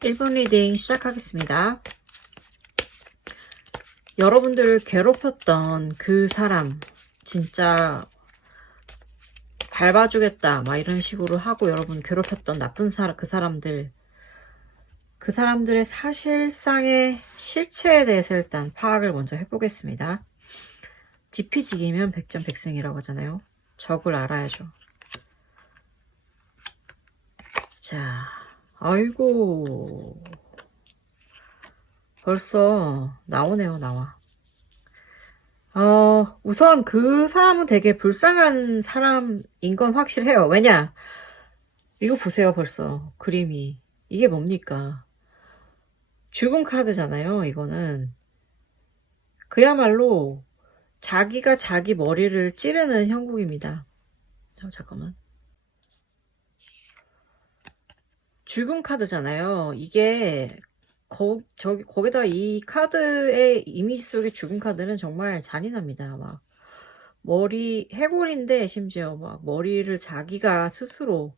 1분 리딩 시작하겠습니다. 여러분들을 괴롭혔던 그 사람, 진짜 밟아주겠다 막 이런 식으로 하고 여러분 괴롭혔던 나쁜 사람, 그 사람들의 사실상의 실체에 대해서 일단 파악을 먼저 해보겠습니다. 지피지기면 백전백승이라고 하잖아요. 적을 알아야죠. 자, 아이고, 벌써 나오네요. 나와. 우선 그 사람은 되게 불쌍한 사람인 건 확실해요. 왜냐, 이거 보세요. 벌써 그림이 이게 뭡니까? 죽음 카드잖아요. 이거는 그야말로 자기가 자기 머리를 찌르는 형국입니다. 잠깐만. 죽음 카드잖아요. 이게 거기다 이 카드의 이미지 속의 죽음 카드는 정말 잔인합니다. 막 머리 해골인데 심지어 막 머리를 자기가 스스로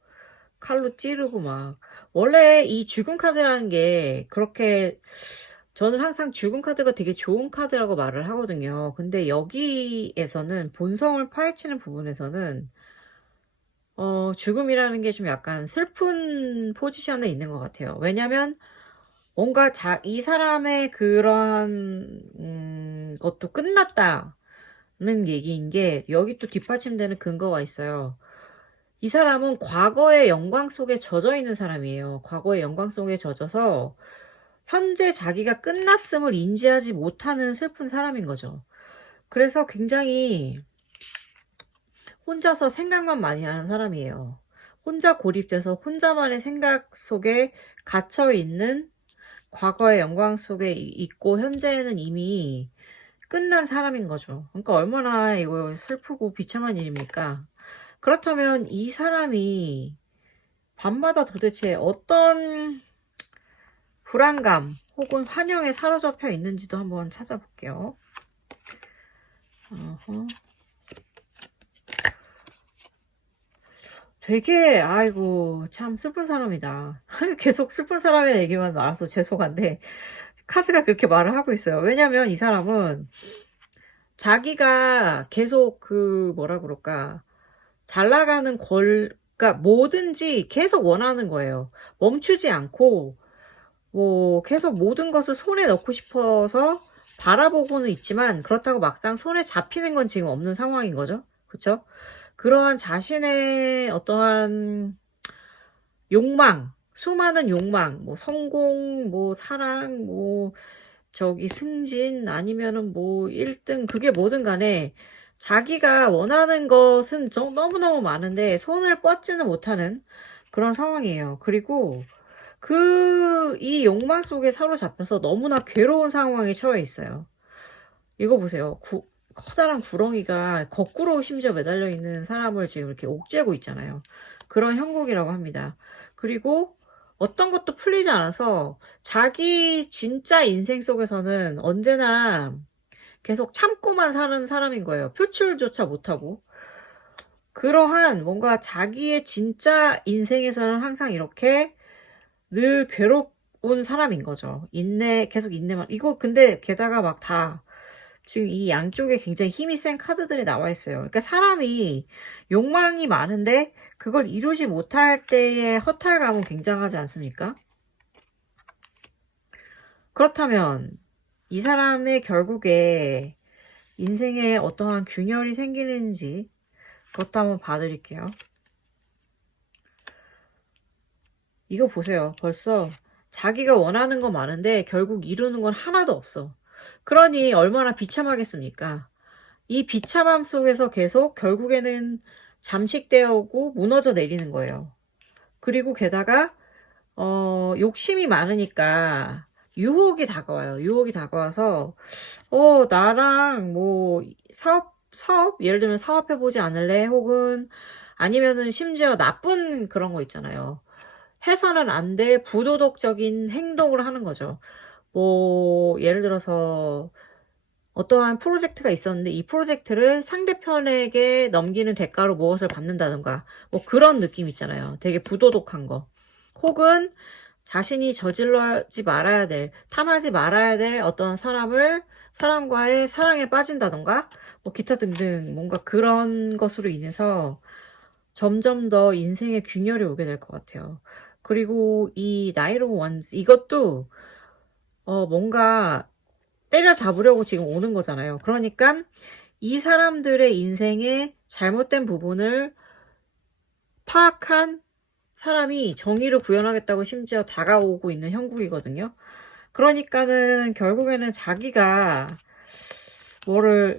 칼로 찌르고 막 원래 이 죽음 카드라는 게 그렇게 저는 항상 죽음 카드가 되게 좋은 카드라고 말을 하거든요. 근데 여기에서는 본성을 파헤치는 부분에서는 죽음이라는 게 좀 약간 슬픈 포지션에 있는 것 같아요. 왜냐면 뭔가 이 사람의 그런 것도 끝났다는 얘기인 게 여기 또 뒷받침되는 근거가 있어요. 이 사람은 과거의 영광 속에 젖어 있는 사람이에요. 과거의 영광 속에 젖어서 현재 자기가 끝났음을 인지하지 못하는 슬픈 사람인 거죠. 그래서 굉장히 혼자서 생각만 많이 하는 사람이에요. 혼자 고립돼서 혼자만의 생각 속에 갇혀 있는 과거의 영광 속에 있고 현재는 이미 끝난 사람인 거죠. 그러니까 얼마나 이거 슬프고 비참한 일입니까? 그렇다면 이 사람이 밤마다 도대체 어떤 불안감 혹은 환영에 사로잡혀 있는지도 한번 찾아볼게요. 되게 아이고 참 슬픈 사람이다. 계속 슬픈 사람의 얘기만 나와서 죄송한데 카드가 그렇게 말을 하고 있어요. 왜냐면 이 사람은 자기가 계속 그 뭐라 그럴까 잘 나가는 그러니까 뭐든지 계속 원하는 거예요. 멈추지 않고 뭐 계속 모든 것을 손에 넣고 싶어서 바라보고는 있지만 그렇다고 막상 손에 잡히는 건 지금 없는 상황인 거죠. 그쵸? 그러한 자신의 어떠한 욕망, 수많은 욕망, 뭐 성공, 뭐 사랑, 뭐 저기 승진 아니면은 뭐 1등 그게 뭐든 간에 자기가 원하는 것은 너무너무 많은데 손을 뻗지는 못하는 그런 상황이에요. 그리고 이 욕망 속에 사로잡혀서 너무나 괴로운 상황에 처해 있어요. 이거 보세요. 커다란 구렁이가 거꾸로 심지어 매달려 있는 사람을 지금 이렇게 옥죄고 있잖아요. 그런 형국이라고 합니다. 그리고 어떤 것도 풀리지 않아서 자기 진짜 인생 속에서는 언제나 계속 참고만 사는 사람인 거예요. 표출조차 못하고. 그러한 뭔가 자기의 진짜 인생에서는 항상 이렇게 늘 괴로운 사람인 거죠. 계속 인내만. 이거 근데 게다가 막 다 지금 이 양쪽에 굉장히 힘이 센 카드들이 나와 있어요. 그러니까 사람이 욕망이 많은데 그걸 이루지 못할 때의 허탈감은 굉장하지 않습니까? 그렇다면 이 사람의 결국에 인생에 어떠한 균열이 생기는지 그것도 한번 봐드릴게요. 이거 보세요. 벌써 자기가 원하는 거 많은데 결국 이루는 건 하나도 없어. 그러니 얼마나 비참하겠습니까? 이 비참함 속에서 계속 결국에는 잠식되어 오고 무너져 내리는 거예요. 그리고 게다가 욕심이 많으니까 유혹이 다가와요. 유혹이 다가와서 나랑 뭐 사업 예를 들면 사업해보지 않을래? 혹은 아니면은 심지어 나쁜 그런 거 있잖아요. 해서는 안 될 부도덕적인 행동을 하는 거죠. 뭐 예를 들어서 어떠한 프로젝트가 있었는데 이 프로젝트를 상대편에게 넘기는 대가로 무엇을 받는다던가 뭐 그런 느낌 있잖아요. 되게 부도덕한 거. 혹은 자신이 저질러지 말아야 될, 탐하지 말아야 될 어떤 사람과의 사랑에 빠진다던가, 뭐 기타 등등 뭔가 그런 것으로 인해서 점점 더 인생의 균열이 오게 될 것 같아요. 그리고 이 나이로 원스, 이것도 뭔가 때려잡으려고 지금 오는 거잖아요. 그러니까 이 사람들의 인생의 잘못된 부분을 파악한 사람이 정의를 구현하겠다고 심지어 다가오고 있는 형국이거든요. 그러니까는 결국에는 자기가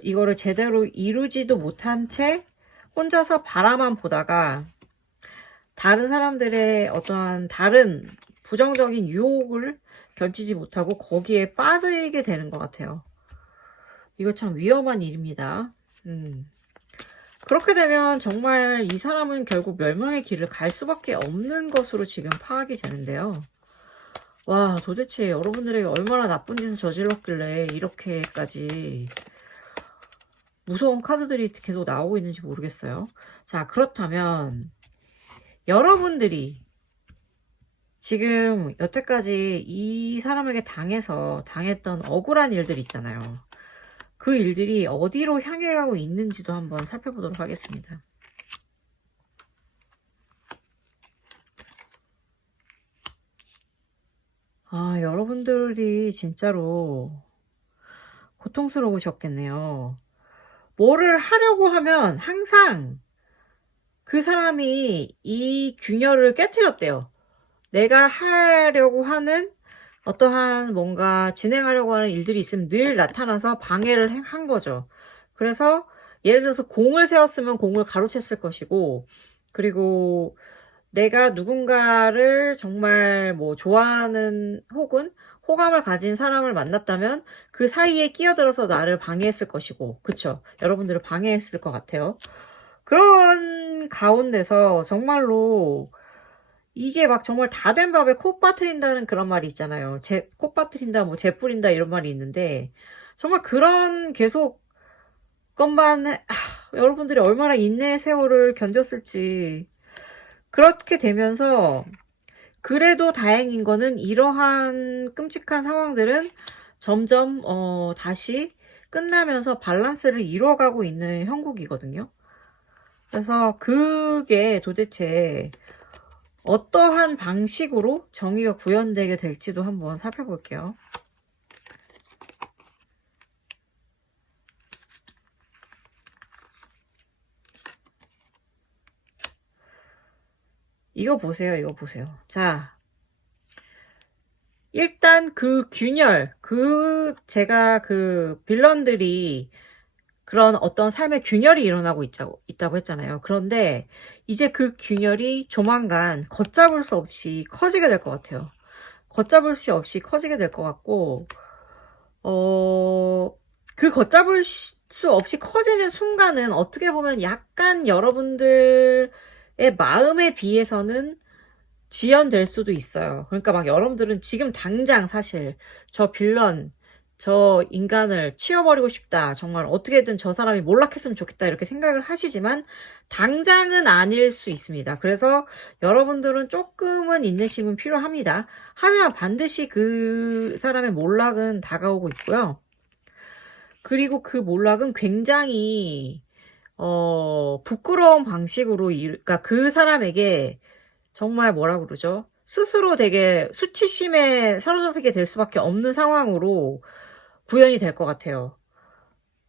이거를 제대로 이루지도 못한 채 혼자서 바라만 보다가 다른 사람들의 어떠한 다른 부정적인 유혹을 견디지 못하고 거기에 빠지게 되는 것 같아요. 이거 참 위험한 일입니다. 그렇게 되면 정말 이 사람은 결국 멸망의 길을 갈 수밖에 없는 것으로 지금 파악이 되는데요. 와, 도대체 여러분들에게 얼마나 나쁜 짓을 저질렀길래 이렇게까지 무서운 카드들이 계속 나오고 있는지 모르겠어요. 자, 그렇다면 여러분들이 지금 여태까지 이 사람에게 당했던 억울한 일들 있잖아요. 그 일들이 어디로 향해 가고 있는지도 한번 살펴보도록 하겠습니다. 아, 여러분들이 진짜로 고통스러우셨겠네요. 뭐를 하려고 하면 항상 그 사람이 이 균열을 깨트렸대요. 내가 하려고 하는 어떠한 뭔가 진행하려고 하는 일들이 있으면 늘 나타나서 방해를 한 거죠. 그래서 예를 들어서 공을 세웠으면 공을 가로챘을 것이고, 그리고 내가 누군가를 정말 뭐 좋아하는 혹은 호감을 가진 사람을 만났다면 그 사이에 끼어들어서 나를 방해했을 것이고, 그쵸? 여러분들을 방해했을 것 같아요. 그런 가운데서 정말로 이게 막 정말 다 된 밥에 코 빠트린다는 그런 말이 있잖아요. 코 빠트린다, 뭐 재 뿌린다 이런 말이 있는데 정말 그런 계속 여러분들이 얼마나 인내의 세월을 견뎠을지. 그렇게 되면서 그래도 다행인 거는 이러한 끔찍한 상황들은 점점 다시 끝나면서 밸런스를 이루어가고 있는 형국이거든요. 그래서 그게 도대체 어떠한 방식으로 정의가 구현되게 될지도 한번 살펴볼게요. 이거 보세요, 이거 보세요. 자, 일단 그 균열, 제가 빌런들이 그런 어떤 삶의 균열이 일어나고 있다고 했잖아요. 그런데 이제 그 균열이 조만간 걷잡을 수 없이 커지게 될 것 같아요. 걷잡을 수 없이 커지게 될 것 같고, 그 걷잡을 수 없이 커지는 순간은 어떻게 보면 약간 여러분들의 마음에 비해서는 지연될 수도 있어요. 그러니까 막 여러분들은 지금 당장 사실 저 빌런, 저 인간을 치워버리고 싶다. 정말 어떻게든 저 사람이 몰락했으면 좋겠다. 이렇게 생각을 하시지만 당장은 아닐 수 있습니다. 그래서 여러분들은 조금은 인내심은 필요합니다. 하지만 반드시 그 사람의 몰락은 다가오고 있고요. 그리고 그 몰락은 굉장히 부끄러운 방식으로 그러니까 그 사람에게 정말 뭐라 그러죠? 스스로 되게 수치심에 사로잡히게 될 수밖에 없는 상황으로 구현이 될 것 같아요.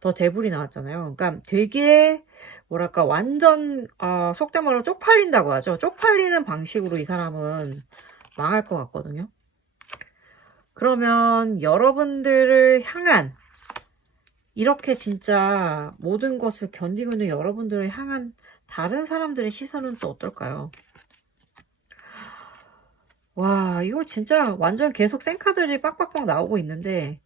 더 데블이 나왔잖아요. 그러니까 되게 뭐랄까 완전 속된 말로 쪽팔린다고 하죠. 쪽팔리는 방식으로 이 사람은 망할 것 같거든요. 그러면 여러분들을 향한 이렇게 진짜 모든 것을 견디고 있는 여러분들을 향한 다른 사람들의 시선은 또 어떨까요? 와, 이거 진짜 완전 계속 생카들이 빡빡빡 나오고 있는데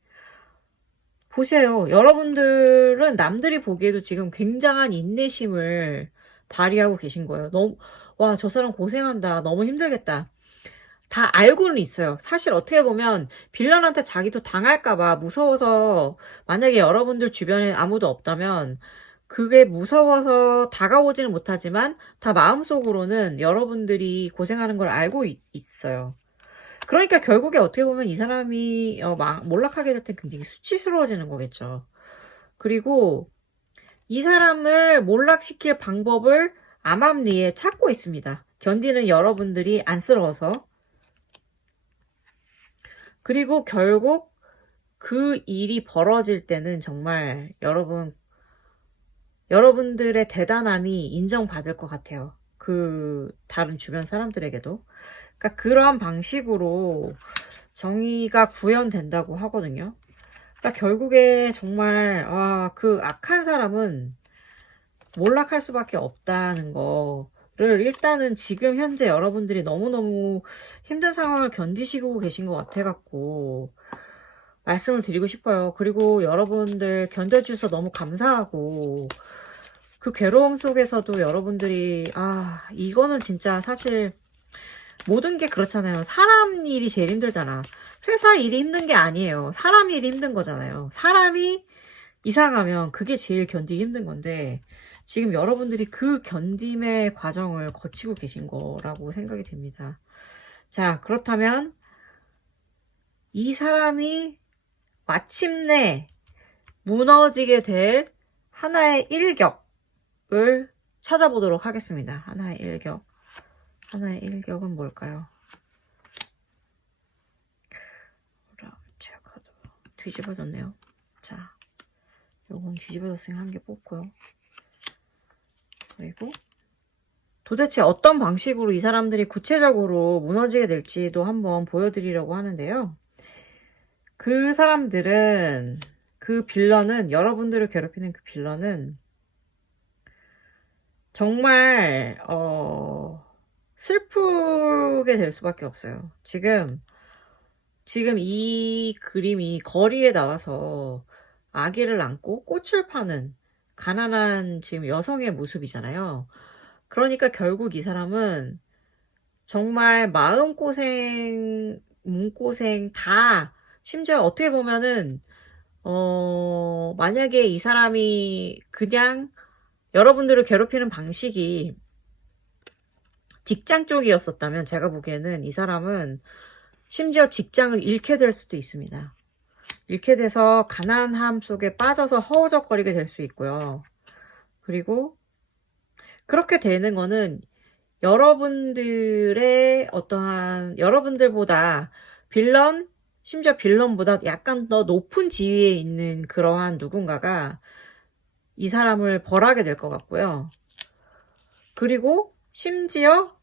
보세요. 여러분들은 남들이 보기에도 지금 굉장한 인내심을 발휘하고 계신 거예요. 와, 저 사람 고생한다. 너무 힘들겠다. 다 알고는 있어요. 사실 어떻게 보면 빌런한테 자기도 당할까봐 무서워서 만약에 여러분들 주변에 아무도 없다면 그게 무서워서 다가오지는 못하지만 다 마음속으로는 여러분들이 고생하는 걸 알고 있어요. 그러니까 결국에 어떻게 보면 이 사람이 몰락하게 될 때 굉장히 수치스러워지는 거겠죠. 그리고 이 사람을 몰락시킬 방법을 암암리에 찾고 있습니다. 견디는 여러분들이 안쓰러워서. 그리고 결국 그 일이 벌어질 때는 정말 여러분들의 대단함이 인정받을 것 같아요. 그 다른 주변 사람들에게도. 그러니까 그러한 방식으로 정의가 구현된다고 하거든요. 그러니까 결국에 정말 그 악한 사람은 몰락할 수밖에 없다는 거를 일단은 지금 현재 여러분들이 너무너무 힘든 상황을 견디시고 계신 것 같아갖고 말씀을 드리고 싶어요. 그리고 여러분들 견뎌주셔서 너무 감사하고, 그 괴로움 속에서도 여러분들이 이거는 진짜 사실 모든 게 그렇잖아요. 사람 일이 제일 힘들잖아. 회사 일이 힘든 게 아니에요. 사람 일이 힘든 거잖아요. 사람이 이상하면 그게 제일 견디기 힘든 건데, 지금 여러분들이 그 견딤의 과정을 거치고 계신 거라고 생각이 됩니다. 자, 그렇다면 이 사람이 마침내 무너지게 될 하나의 일격을 찾아보도록 하겠습니다. 하나의 일격. 하나의 일격은 뭘까요? 카드 뒤집어졌네요. 자, 요건 뒤집어졌으니 한 개 뽑고요. 그리고 도대체 어떤 방식으로 이 사람들이 구체적으로 무너지게 될지도 한번 보여드리려고 하는데요. 그 사람들은, 그 빌런은, 여러분들을 괴롭히는 그 빌런은 정말 슬프게 될 수밖에 없어요. 지금 이 그림이 거리에 나와서 아기를 안고 꽃을 파는 가난한 지금 여성의 모습이잖아요. 그러니까 결국 이 사람은 정말 마음고생, 몸고생 다, 심지어 어떻게 보면은 만약에 이 사람이 그냥 여러분들을 괴롭히는 방식이 직장 쪽이었었다면 제가 보기에는 이 사람은 심지어 직장을 잃게 될 수도 있습니다. 잃게 돼서 가난함 속에 빠져서 허우적거리게 될 수 있고요. 그리고 그렇게 되는 거는 여러분들의 어떠한, 여러분들보다 심지어 빌런보다 약간 더 높은 지위에 있는 그러한 누군가가 이 사람을 벌하게 될 것 같고요. 그리고 심지어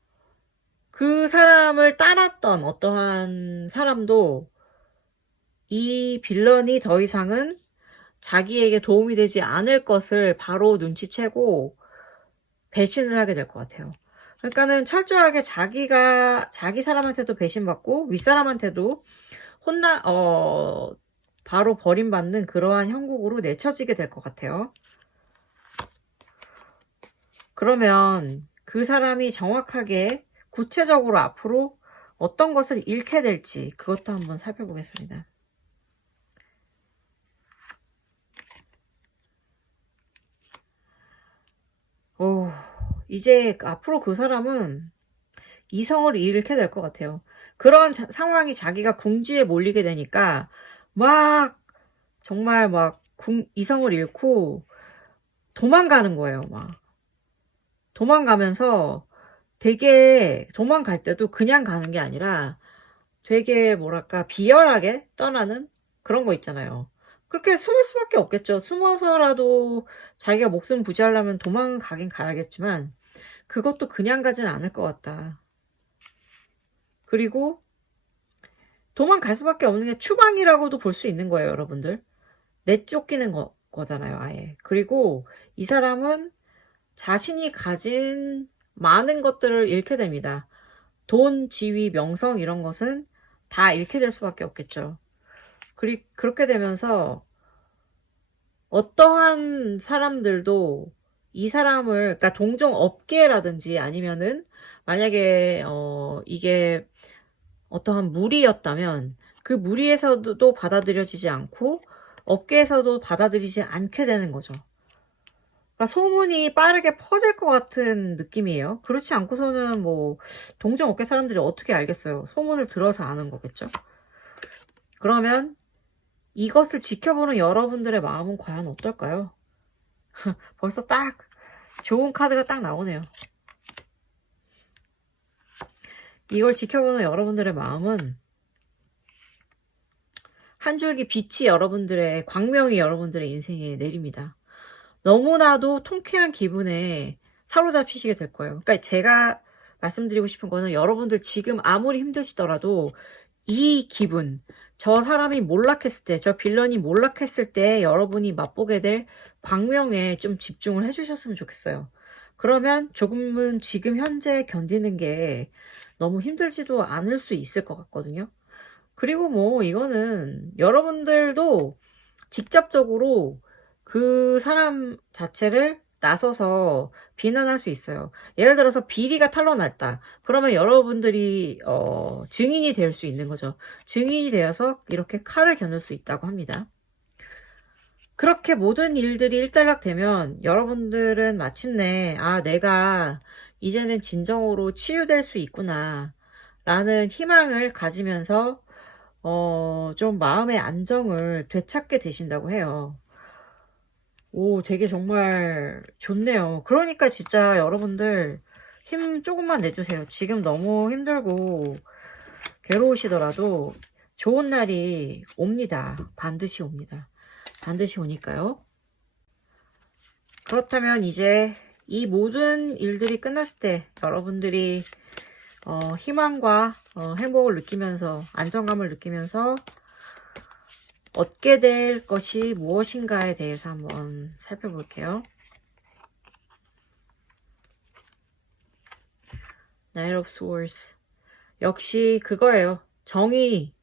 그 사람을 따랐던 어떠한 사람도 이 빌런이 더 이상은 자기에게 도움이 되지 않을 것을 바로 눈치채고 배신을 하게 될 것 같아요. 그러니까는 철저하게 자기 사람한테도 배신받고 윗사람한테도 바로 버림받는 그러한 형국으로 내쳐지게 될 것 같아요. 그러면 그 사람이 정확하게 구체적으로 앞으로 어떤 것을 잃게 될지 그것도 한번 살펴보겠습니다. 이제 앞으로 그 사람은 이성을 잃게 될 것 같아요. 그런 상황이 자기가 궁지에 몰리게 되니까 정말 이성을 잃고 도망가는 거예요. 도망가면서 되게, 도망갈 때도 그냥 가는 게 아니라 되게 비열하게 떠나는 그런 거 있잖아요. 그렇게 숨을 수밖에 없겠죠. 숨어서라도 자기가 목숨 부지하려면 도망가긴 가야겠지만 그것도 그냥 가진 않을 것 같다. 그리고 도망갈 수밖에 없는 게 추방이라고도 볼 수 있는 거예요, 여러분들. 내쫓기는 거잖아요, 아예. 그리고 이 사람은 자신이 가진 많은 것들을 잃게 됩니다. 돈, 지위, 명성 이런 것은 다 잃게 될 수밖에 없겠죠. 그렇게 되면서 어떠한 사람들도 이 사람을, 그러니까 동종 업계라든지 아니면은 만약에 이게 어떠한 무리였다면 그 무리에서도 받아들여지지 않고 업계에서도 받아들이지 않게 되는 거죠. 그러니까 소문이 빠르게 퍼질 것 같은 느낌이에요. 그렇지 않고서는 뭐 동종업계 사람들이 어떻게 알겠어요. 소문을 들어서 아는 거겠죠. 그러면 이것을 지켜보는 여러분들의 마음은 과연 어떨까요? 벌써 딱 좋은 카드가 딱 나오네요. 이걸 지켜보는 여러분들의 마음은 한 줄기 빛이 여러분들의 광명이 여러분들의 인생에 내립니다. 너무나도 통쾌한 기분에 사로잡히시게 될 거예요. 그러니까 제가 말씀드리고 싶은 거는 여러분들 지금 아무리 힘드시더라도 이 기분, 저 사람이 몰락했을 때, 저 빌런이 몰락했을 때 여러분이 맛보게 될 광명에 좀 집중을 해주셨으면 좋겠어요. 그러면 조금은 지금 현재 견디는 게 너무 힘들지도 않을 수 있을 것 같거든요. 그리고 뭐 이거는 여러분들도 직접적으로 그 사람 자체를 나서서 비난할 수 있어요. 예를 들어서 비리가 탄로났다. 그러면 여러분들이 증인이 될 수 있는 거죠. 증인이 되어서 이렇게 칼을 겨눌 수 있다고 합니다. 그렇게 모든 일들이 일단락되면 여러분들은 마침내 아 내가 이제는 진정으로 치유될 수 있구나 라는 희망을 가지면서 좀 마음의 안정을 되찾게 되신다고 해요. 오, 되게 정말 좋네요. 그러니까 진짜 여러분들 힘 조금만 내주세요. 지금 너무 힘들고 괴로우시더라도 좋은 날이 옵니다. 반드시 옵니다. 반드시 오니까요. 그렇다면 이제 이 모든 일들이 끝났을 때 여러분들이 희망과 행복을 느끼면서 안정감을 느끼면서 얻게 될 것이 무엇인가에 대해서 한번 살펴볼게요. Knight of Swords. 역시 그거예요. 정의,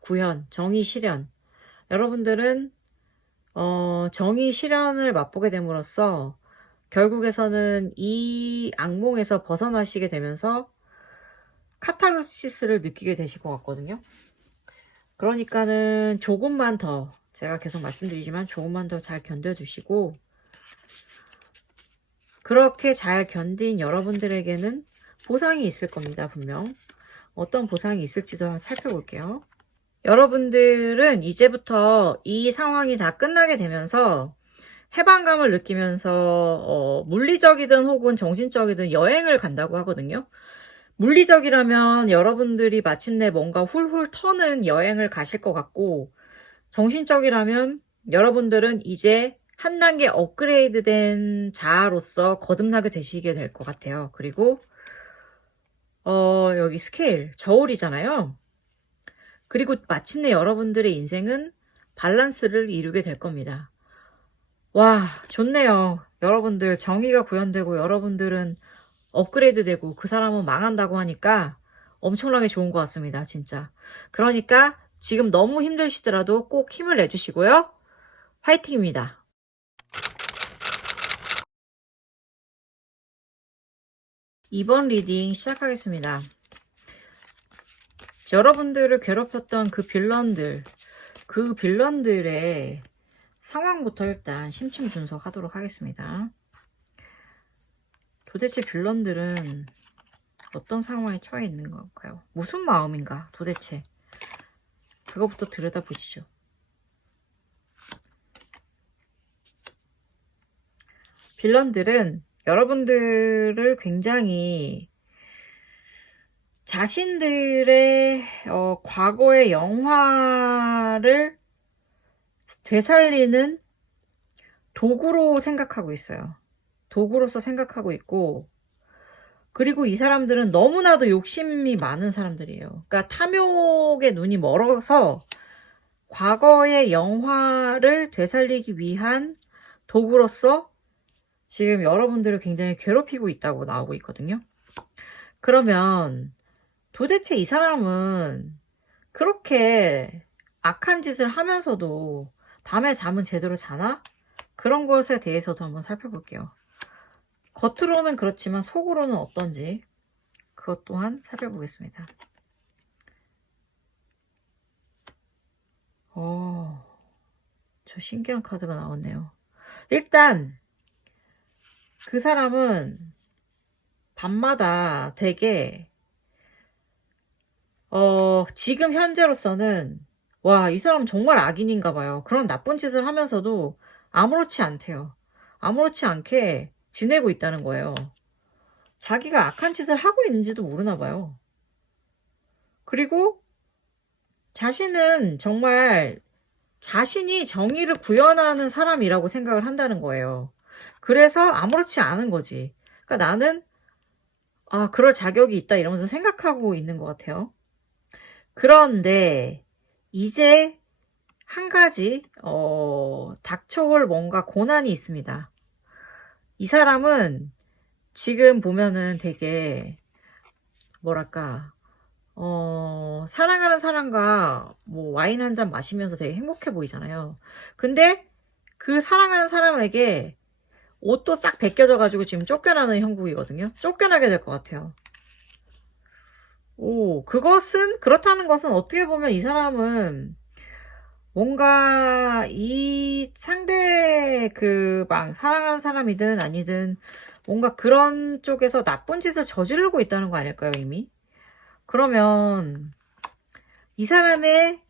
구현, 정의 실현. 여러분들은 정의 실현을 맛보게 됨으로써 결국에서는 이 악몽에서 벗어나시게 되면서 카타르시스를 느끼게 되실 것 같거든요. 그러니까는 조금만 더, 제가 계속 말씀드리지만 조금만 더 잘 견뎌주시고, 그렇게 잘 견딘 여러분들에게는 보상이 있을 겁니다. 분명. 어떤 보상이 있을지도 한번 살펴볼게요. 여러분들은 이제부터 이 상황이 다 끝나게 되면서 해방감을 느끼면서 물리적이든 혹은 정신적이든 여행을 간다고 하거든요. 물리적이라면 여러분들이 마침내 뭔가 훌훌 터는 여행을 가실 것 같고, 정신적이라면 여러분들은 이제 한 단계 업그레이드된 자아로서 거듭나게 되시게 될 것 같아요. 그리고 여기 스케일 저울이잖아요. 그리고 마침내 여러분들의 인생은 밸런스를 이루게 될 겁니다. 와, 좋네요. 여러분들 정의가 구현되고 여러분들은 업그레이드 되고 그 사람은 망한다고 하니까 엄청나게 좋은 것 같습니다. 진짜. 그러니까 지금 너무 힘드시더라도 꼭 힘을 내주시고요. 화이팅입니다. 이번 리딩 시작하겠습니다. 여러분들을 괴롭혔던 그 빌런들의 상황부터 일단 심층 분석하도록 하겠습니다. 도대체 빌런들은 어떤 상황에 처해 있는 걸까요? 무슨 마음인가 도대체? 그것부터 들여다보시죠. 빌런들은 여러분들을 굉장히 자신들의 과거의 영화를 되살리는 도구로 생각하고 있어요. 도구로서 생각하고 있고, 그리고 이 사람들은 너무나도 욕심이 많은 사람들이에요. 그러니까 탐욕의 눈이 멀어서 과거의 영화를 되살리기 위한 도구로서 지금 여러분들을 굉장히 괴롭히고 있다고 나오고 있거든요. 그러면 도대체 이 사람은 그렇게 악한 짓을 하면서도 밤에 잠은 제대로 자나? 그런 것에 대해서도 한번 살펴볼게요. 겉으로는 그렇지만 속으로는 어떤지 그것 또한 살펴보겠습니다. 저 신기한 카드가 나왔네요. 일단 그 사람은 밤마다 되게 지금 현재로서는 와, 이 사람 정말 악인인가 봐요. 그런 나쁜 짓을 하면서도 아무렇지 않대요. 아무렇지 않게 지내고 있다는 거예요. 자기가 악한 짓을 하고 있는지도 모르나 봐요. 그리고 자신은 정말 자신이 정의를 구현하는 사람이라고 생각을 한다는 거예요. 그래서 아무렇지 않은 거지. 그러니까 나는 그럴 자격이 있다 이러면서 생각하고 있는 것 같아요. 그런데 이제 한 가지 닥쳐올 뭔가 고난이 있습니다. 이 사람은 지금 보면은 되게 뭐랄까 사랑하는 사람과 뭐 와인 한 잔 마시면서 되게 행복해 보이잖아요. 근데 그 사랑하는 사람에게 옷도 싹 벗겨져 가지고 지금 쫓겨나는 형국이거든요. 쫓겨나게 될 것 같아요. 그렇다는 것은 어떻게 보면 이 사람은 뭔가 이 상대 사랑하는 사람이든 아니든 뭔가 그런 쪽에서 나쁜 짓을 저지르고 있다는 거 아닐까요, 이미? 그러면 이 사람의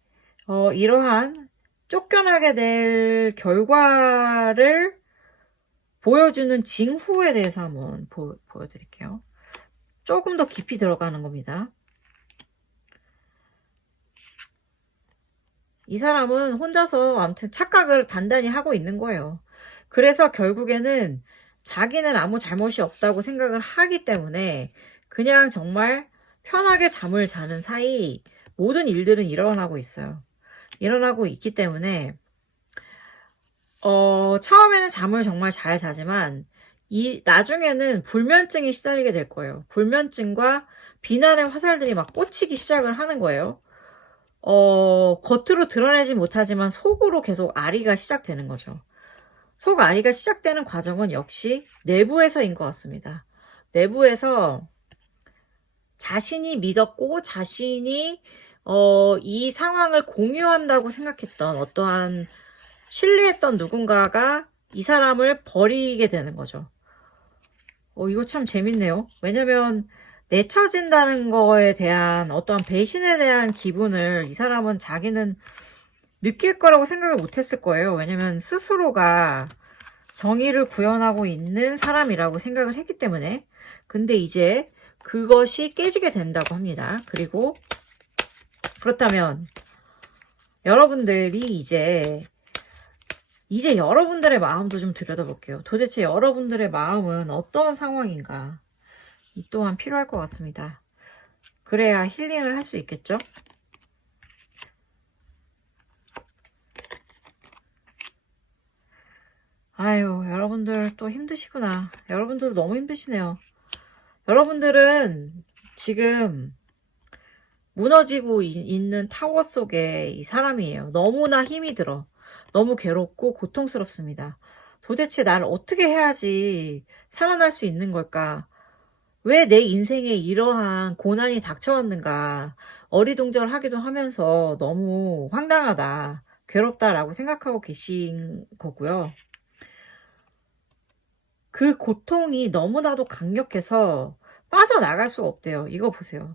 이러한 쫓겨나게 될 결과를 보여주는 징후에 대해서 한번 보여드릴게요. 조금 더 깊이 들어가는 겁니다. 이 사람은 혼자서 아무튼 착각을 단단히 하고 있는 거예요. 그래서 결국에는 자기는 아무 잘못이 없다고 생각을 하기 때문에 그냥 정말 편하게 잠을 자는 사이 모든 일들은 일어나고 있어요. 일어나고 있기 때문에 처음에는 잠을 정말 잘 자지만 나중에는 불면증이 시작하게 될 거예요. 불면증과 비난의 화살들이 막 꽂히기 시작을 하는 거예요. 겉으로 드러내지 못하지만 속으로 계속 아리가 시작되는 거죠. 속 아리가 시작되는 과정은 역시 내부에서인 것 같습니다. 내부에서 자신이 믿었고 자신이 이 상황을 공유한다고 생각했던 어떠한 신뢰했던 누군가가 이 사람을 버리게 되는 거죠. 이거 참 재밌네요. 왜냐면 내쳐진다는 거에 대한 어떠한 배신에 대한 기분을 이 사람은 자기는 느낄 거라고 생각을 못했을 거예요. 왜냐면 스스로가 정의를 구현하고 있는 사람이라고 생각을 했기 때문에. 근데 이제 그것이 깨지게 된다고 합니다. 그리고 그렇다면 여러분들이 이제 여러분들의 마음도 좀 들여다볼게요. 도대체 여러분들의 마음은 어떤 상황인가? 이 또한 필요할 것 같습니다. 그래야 힐링을 할 수 있겠죠? 아유, 여러분들 또 힘드시구나. 여러분들 너무 힘드시네요. 여러분들은 지금 무너지고 있는 타워 속에 이 사람이에요. 너무나 힘이 들어. 너무 괴롭고 고통스럽습니다. 도대체 나를 어떻게 해야지 살아날 수 있는 걸까? 왜 내 인생에 이러한 고난이 닥쳐왔는가? 어리둥절하기도 하면서 너무 황당하다, 괴롭다라고 생각하고 계신 거고요. 그 고통이 너무나도 강력해서 빠져나갈 수가 없대요. 이거 보세요.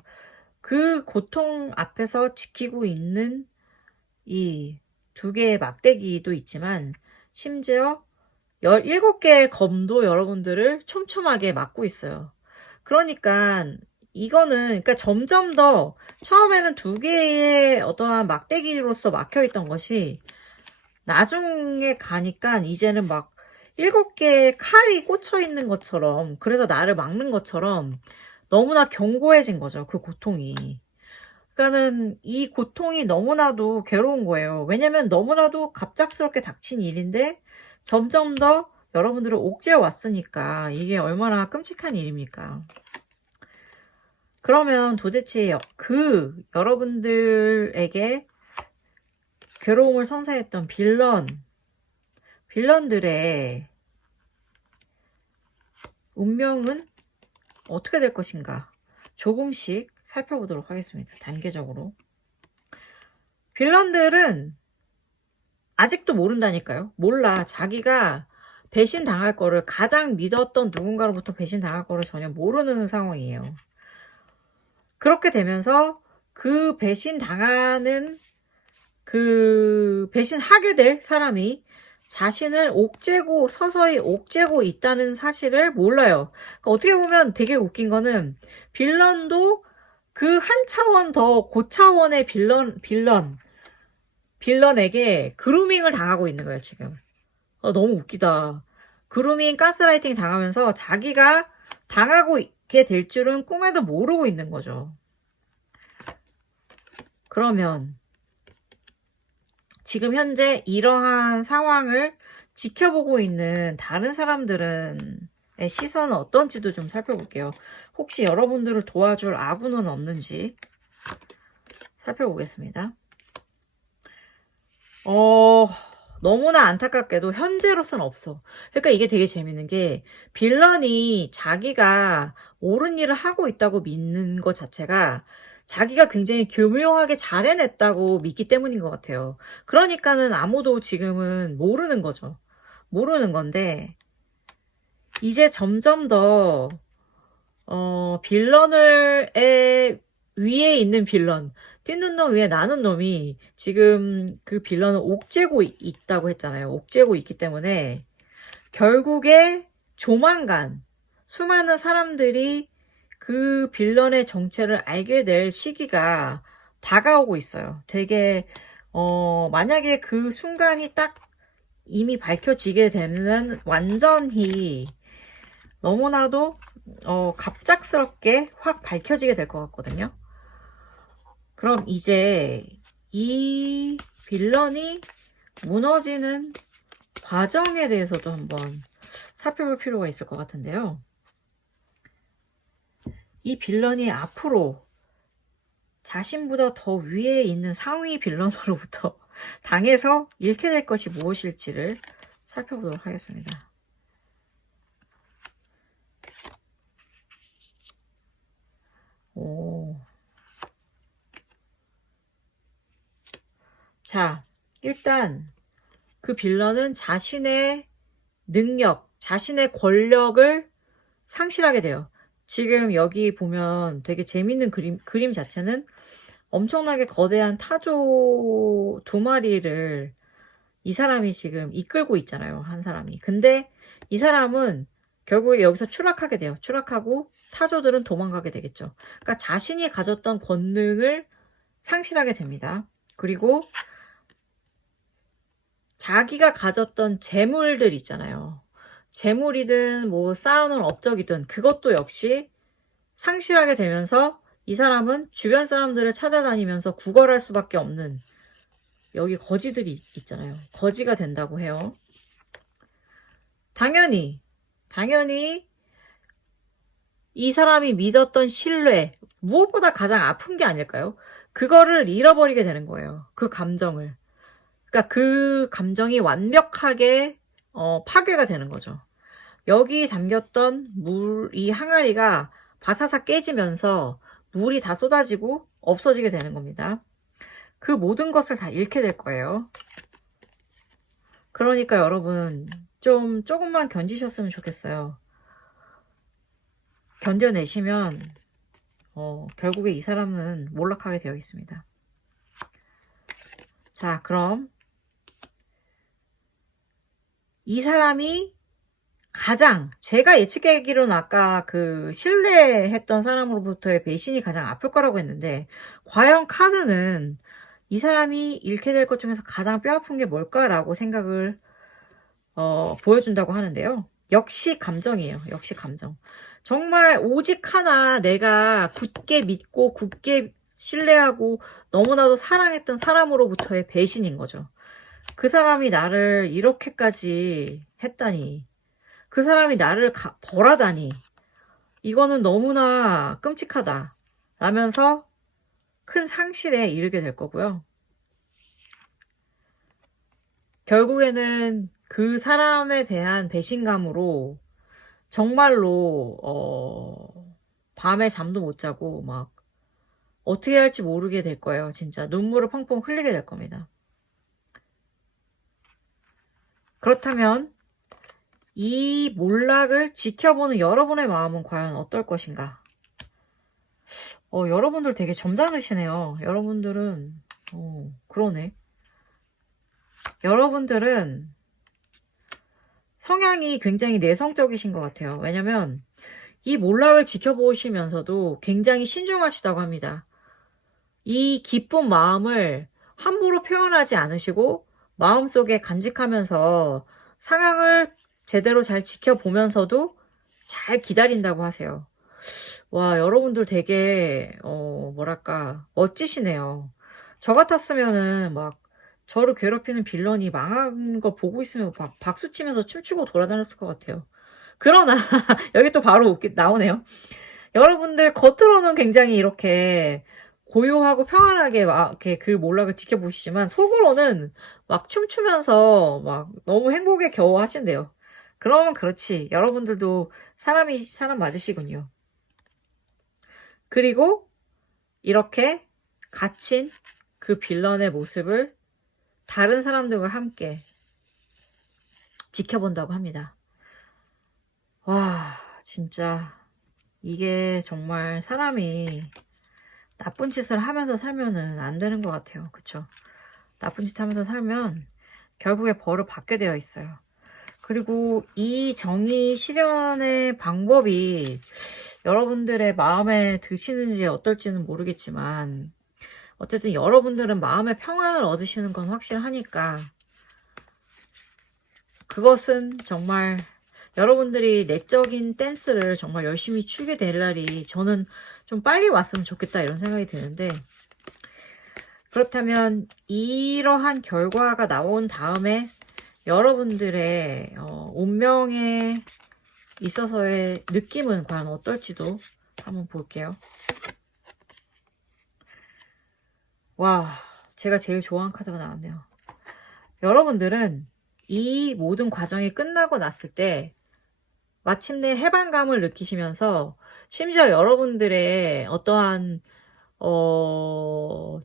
그 고통 앞에서 지키고 있는 이 2개의 막대기도 있지만 심지어 17개의 검도 여러분들을 촘촘하게 막고 있어요. 그러니까 이거는 점점 더 처음에는 2개의 어떠한 막대기로서 막혀있던 것이 나중에 가니까 이제는 막 7개의 칼이 꽂혀있는 것처럼, 그래서 나를 막는 것처럼 너무나 견고해진 거죠. 그 고통이. 그러니까는 이 고통이 너무나도 괴로운 거예요. 왜냐면 너무나도 갑작스럽게 닥친 일인데 점점 더 여러분들을 옥죄어 왔으니까 이게 얼마나 끔찍한 일입니까? 그러면 도대체 여러분들에게 괴로움을 선사했던 빌런들의 운명은 어떻게 될 것인가? 조금씩 살펴보도록 하겠습니다. 단계적으로. 빌런들은 아직도 모른다니까요. 몰라. 자기가 배신 당할 거를, 가장 믿었던 누군가로부터 배신 당할 거를 전혀 모르는 상황이에요. 그렇게 되면서 그 배신 당하는, 그 배신하게 될 사람이 자신을 옥죄고, 서서히 옥죄고 있다는 사실을 몰라요. 그러니까 어떻게 보면 되게 웃긴 거는, 빌런도 그 한 차원 더 고차원의 빌런에게 그루밍을 당하고 있는 거예요, 지금. 너무 웃기다. 그루밍, 가스라이팅 당하면서 자기가 당하고 있게 될 줄은 꿈에도 모르고 있는 거죠. 그러면 지금 현재 이러한 상황을 지켜보고 있는 다른 사람들의 시선은 어떤지도 좀 살펴볼게요. 혹시 여러분들을 도와줄 아군은 없는지 살펴보겠습니다. 너무나 안타깝게도 현재로서는 없어. 그러니까 이게 되게 재밌는 게, 빌런이 자기가 옳은 일을 하고 있다고 믿는 것 자체가 자기가 굉장히 교묘하게 잘 해냈다고 믿기 때문인 것 같아요. 그러니까는 아무도 지금은 모르는 거죠. 모르는 건데, 이제 점점 더 위에 있는 빌런, 뛰는 놈 위에 나는 놈이 지금 그 빌런을 옥죄고 있다고 했잖아요. 옥죄고 있기 때문에 결국에 조만간 수많은 사람들이 그 빌런의 정체를 알게 될 시기가 다가오고 있어요. 되게 만약에 그 순간이 딱 이미 밝혀지게 되면 완전히 너무나도 갑작스럽게 확 밝혀지게 될 것 같거든요. 그럼 이제 이 빌런이 무너지는 과정에 대해서도 한번 살펴볼 필요가 있을 것 같은데요. 이 빌런이 앞으로 자신보다 더 위에 있는 상위 빌런으로부터 당해서 잃게 될 것이 무엇일지를 살펴보도록 하겠습니다. 자, 일단 그 빌런은 자신의 능력, 자신의 권력을 상실하게 돼요. 지금 여기 보면 되게 재밌는 그림 자체는 엄청나게 거대한 타조 2마리를 이 사람이 지금 이끌고 있잖아요. 한 사람이. 근데 이 사람은 결국에 여기서 추락하게 돼요. 추락하고 타조들은 도망가게 되겠죠. 그러니까 자신이 가졌던 권능을 상실하게 됩니다. 그리고 자기가 가졌던 재물들 있잖아요. 재물이든 뭐 쌓아놓은 업적이든 그것도 역시 상실하게 되면서 이 사람은 주변 사람들을 찾아다니면서 구걸할 수밖에 없는, 여기 거지들이 있잖아요. 거지가 된다고 해요. 당연히 이 사람이 믿었던 신뢰, 무엇보다 가장 아픈 게 아닐까요? 그거를 잃어버리게 되는 거예요. 그 감정을. 그러니까 그 감정이 완벽하게 파괴가 되는 거죠. 여기 담겼던 이 항아리가 바사삭 깨지면서 물이 다 쏟아지고 없어지게 되는 겁니다. 그 모든 것을 다 잃게 될 거예요. 그러니까 여러분 조금만 견디셨으면 좋겠어요. 견뎌내시면 결국에 이 사람은 몰락하게 되어 있습니다. 자, 그럼 이 사람이 가장, 제가 예측하기로는 아까 그 신뢰했던 사람으로부터의 배신이 가장 아플 거라고 했는데, 과연 카드는 이 사람이 잃게 될 것 중에서 가장 뼈아픈 게 뭘까라고 생각을 보여준다고 하는데요. 역시 감정이에요. 역시 감정. 정말 오직 하나 내가 굳게 믿고 굳게 신뢰하고 너무나도 사랑했던 사람으로부터의 배신인 거죠. 그 사람이 나를 이렇게까지 했다니, 그 사람이 나를 벌하다니, 이거는 너무나 끔찍하다 라면서 큰 상실에 이르게 될 거고요. 결국에는 그 사람에 대한 배신감으로 정말로 밤에 잠도 못 자고 막 어떻게 할지 모르게 될 거예요. 진짜 눈물을 펑펑 흘리게 될 겁니다. 그렇다면 이 몰락을 지켜보는 여러분의 마음은 과연 어떨 것인가? 여러분들 되게 점잖으시네요. 여러분들은, 그러네. 여러분들은 성향이 굉장히 내성적이신 것 같아요. 왜냐면 이 몰락을 지켜보시면서도 굉장히 신중하시다고 합니다. 이 기쁜 마음을 함부로 표현하지 않으시고 마음속에 간직하면서 상황을 제대로 잘 지켜보면서도 잘 기다린다고 하세요. 와, 여러분들 되게 뭐랄까 멋지시네요. 저 같았으면은 막 저를 괴롭히는 빌런이 망한 거 보고 있으면 막 박수 치면서 춤추고 돌아다녔을 것 같아요. 그러나 여기 또 바로 나오네요. 여러분들 겉으로는 굉장히 이렇게 고요하고 평안하게 막 이렇게 그 몰락을 지켜보시지만 속으로는 막 춤추면서 막 너무 행복에 겨워 하신대요. 그러면 그렇지. 여러분들도 사람 맞으시군요. 그리고 이렇게 갇힌 그 빌런의 모습을 다른 사람들과 함께 지켜본다고 합니다. 와, 진짜 이게 정말 사람이 나쁜 짓을 하면서 살면은 안 되는 것 같아요. 그쵸? 나쁜 짓 하면서 살면 결국에 벌을 받게 되어 있어요. 그리고 이 정의 실현의 방법이 여러분들의 마음에 드시는지 어떨지는 모르겠지만 어쨌든 여러분들은 마음의 평안을 얻으시는 건 확실하니까 그것은 정말 여러분들이 내적인 댄스를 정말 열심히 추게 될 날이 저는 좀 빨리 왔으면 좋겠다 이런 생각이 드는데 그렇다면 이러한 결과가 나온 다음에 여러분들의 운명에 있어서의 느낌은 과연 어떨지도 한번 볼게요. 와, 제가 제일 좋아하는 카드가 나왔네요. 여러분들은 이 모든 과정이 끝나고 났을 때 마침내 해방감을 느끼시면서 심지어 여러분들의 어떠한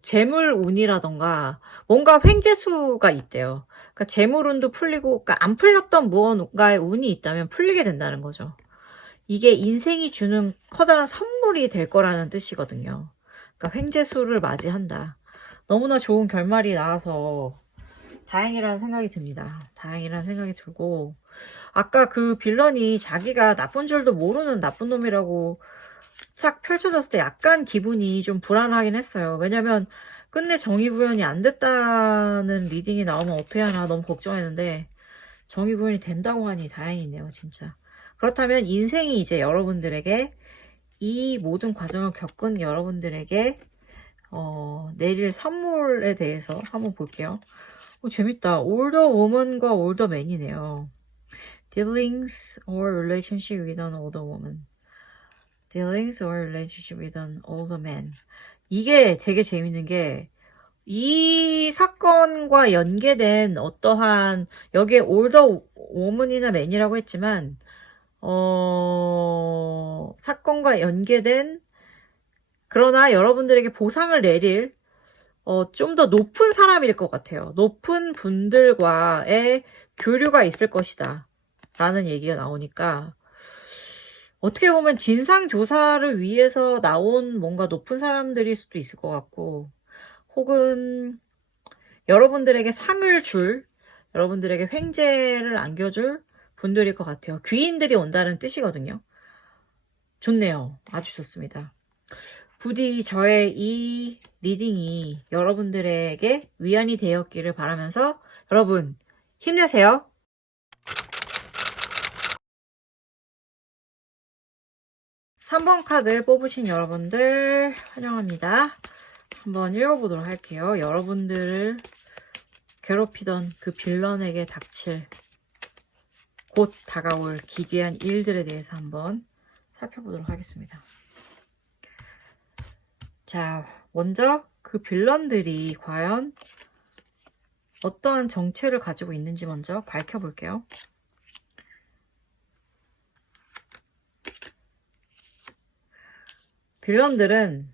재물운이라던가 뭔가 횡재수가 있대요. 그러니까 재물운도 풀리고 그러니까 안 풀렸던 무언가의 운이 있다면 풀리게 된다는 거죠. 이게 인생이 주는 커다란 선물이 될 거라는 뜻이거든요. 그러니까 횡재수를 맞이한다. 너무나 좋은 결말이 나와서 다행이라는 생각이 듭니다. 다행이라는 생각이 들고 아까 그 빌런이 자기가 나쁜 줄도 모르는 나쁜 놈이라고 싹 펼쳐졌을 때 약간 기분이 좀 불안하긴 했어요. 왜냐면 끝내 정의 구현이 안 됐다는 리딩이 나오면 어떻게 하나 너무 걱정했는데 정의 구현이 된다고 하니 다행이네요, 진짜. 그렇다면 인생이 이제 여러분들에게 이 모든 과정을 겪은 여러분들에게 내릴 선물에 대해서 한번 볼게요. 재밌다. older woman과 older man이네요. Dealings or relationship with an older woman. Dealings or relationship with an older man. 이게 되게 재밌는 게 이 사건과 연계된 어떠한 여기에 older woman이나 man이라고 했지만 사건과 연계된 그러나 여러분들에게 보상을 내릴 좀 더 높은 사람일 것 같아요. 높은 분들과의 교류가 있을 것이다. 라는 얘기가 나오니까 어떻게 보면 진상조사를 위해서 나온 뭔가 높은 사람들일 수도 있을 것 같고 혹은 여러분들에게 상을 줄 여러분들에게 횡재를 안겨줄 분들일 것 같아요. 귀인들이 온다는 뜻이거든요. 좋네요. 아주 좋습니다. 부디 저의 이 리딩이 여러분들에게 위안이 되었기를 바라면서 여러분 힘내세요. 3번 카드 뽑으신 여러분들 환영합니다. 한번 읽어보도록 할게요. 여러분들을 괴롭히던 그 빌런에게 닥칠 곧 다가올 기괴한 일들에 대해서 한번 살펴보도록 하겠습니다. 자, 먼저 그 빌런들이 과연 어떠한 정체를 가지고 있는지 먼저 밝혀볼게요. 빌런들은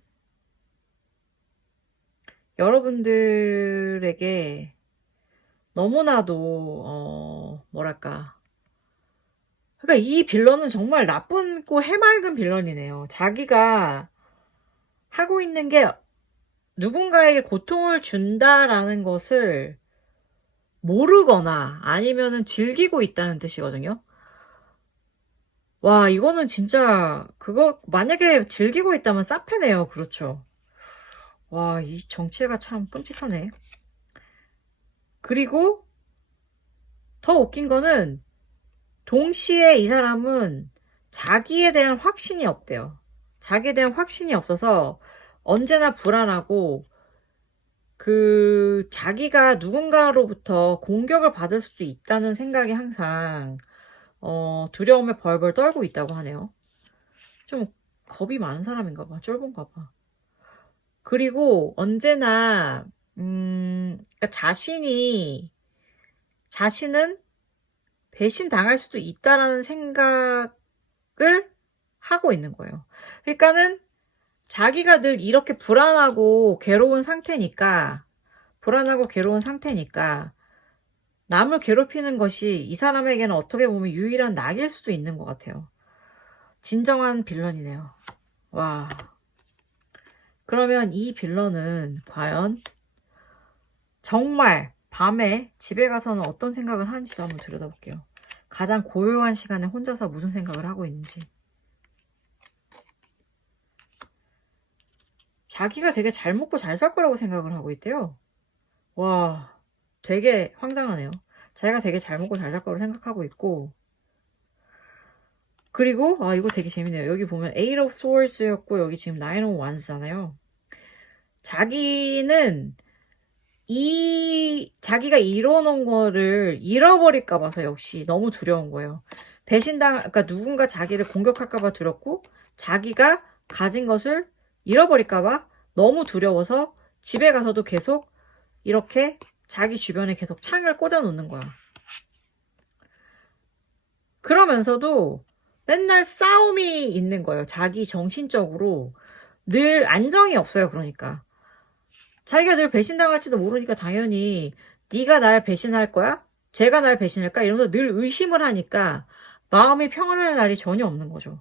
여러분들에게 너무나도 뭐랄까 그러니까 이 빌런은 정말 나쁘고 해맑은 빌런이네요. 자기가 하고 있는 게 누군가에게 고통을 준다라는 것을 모르거나 아니면은 즐기고 있다는 뜻이거든요. 와, 이거는 진짜 그거 만약에 즐기고 있다면 사페네요. 그렇죠. 와, 이 정체가 참 끔찍하네. 그리고 더 웃긴 거는 동시에 이 사람은 자기에 대한 확신이 없대요. 자기에 대한 확신이 없어서 언제나 불안하고 자기가 누군가로부터 공격을 받을 수도 있다는 생각이 항상 두려움에 벌벌 떨고 있다고 하네요. 좀 겁이 많은 사람인가 봐. 쫄본가 봐. 그리고 언제나 그러니까 자신은 배신당할 수도 있다라는 생각을 하고 있는 거예요. 그러니까는 자기가 늘 이렇게 불안하고 괴로운 상태니까 남을 괴롭히는 것이 이 사람에게는 어떻게 보면 유일한 낙일 수도 있는 것 같아요. 진정한 빌런이네요. 와. 그러면 이 빌런은 과연 정말 밤에 집에 가서는 어떤 생각을 하는지도 한번 들여다볼게요. 가장 고요한 시간에 혼자서 무슨 생각을 하고 있는지. 자기가 되게 잘 먹고 잘 살 거라고 생각을 하고 있대요. 와, 되게 황당하네요. 자기가 되게 잘 먹고 잘 살 거라고 생각하고 있고, 그리고 이거 되게 재밌네요. 여기 보면 Eight of Swords였고 여기 지금 Nine of Wands잖아요. 자기는 자기가 이뤄놓은 거를 잃어버릴까 봐서 역시 너무 두려운 거예요. 그러니까 누군가 자기를 공격할까 봐 두렵고, 자기가 가진 것을 잃어버릴까 봐 너무 두려워서 집에 가서도 계속 이렇게 자기 주변에 계속 창을 꽂아 놓는 거야. 그러면서도 맨날 싸움이 있는 거예요. 자기 정신적으로 늘 안정이 없어요. 그러니까 자기가 늘 배신당할지도 모르니까 당연히 네가 날 배신할 거야? 쟤가 날 배신할까? 이러면서 늘 의심을 하니까 마음이 평안할 날이 전혀 없는 거죠.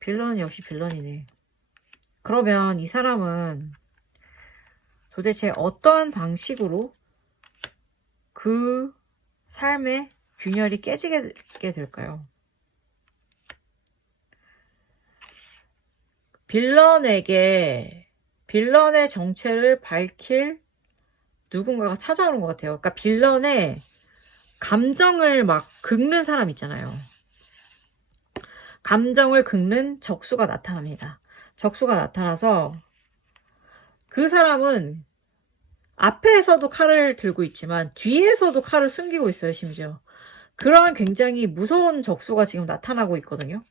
빌런은 역시 빌런이네. 그러면 이 사람은 도대체 어떠한 방식으로 그 삶의 균열이 깨지게 될까요? 빌런의 정체를 밝힐 누군가가 찾아오는 것 같아요. 그러니까 빌런의 감정을 막 긁는 사람 있잖아요. 감정을 긁는 적수가 나타납니다. 적수가 나타나서 그 사람은 앞에서도 칼을 들고 있지만 뒤에서도 칼을 숨기고 있어요. 심지어 그러한 굉장히 무서운 적수가 지금 나타나고 있거든요.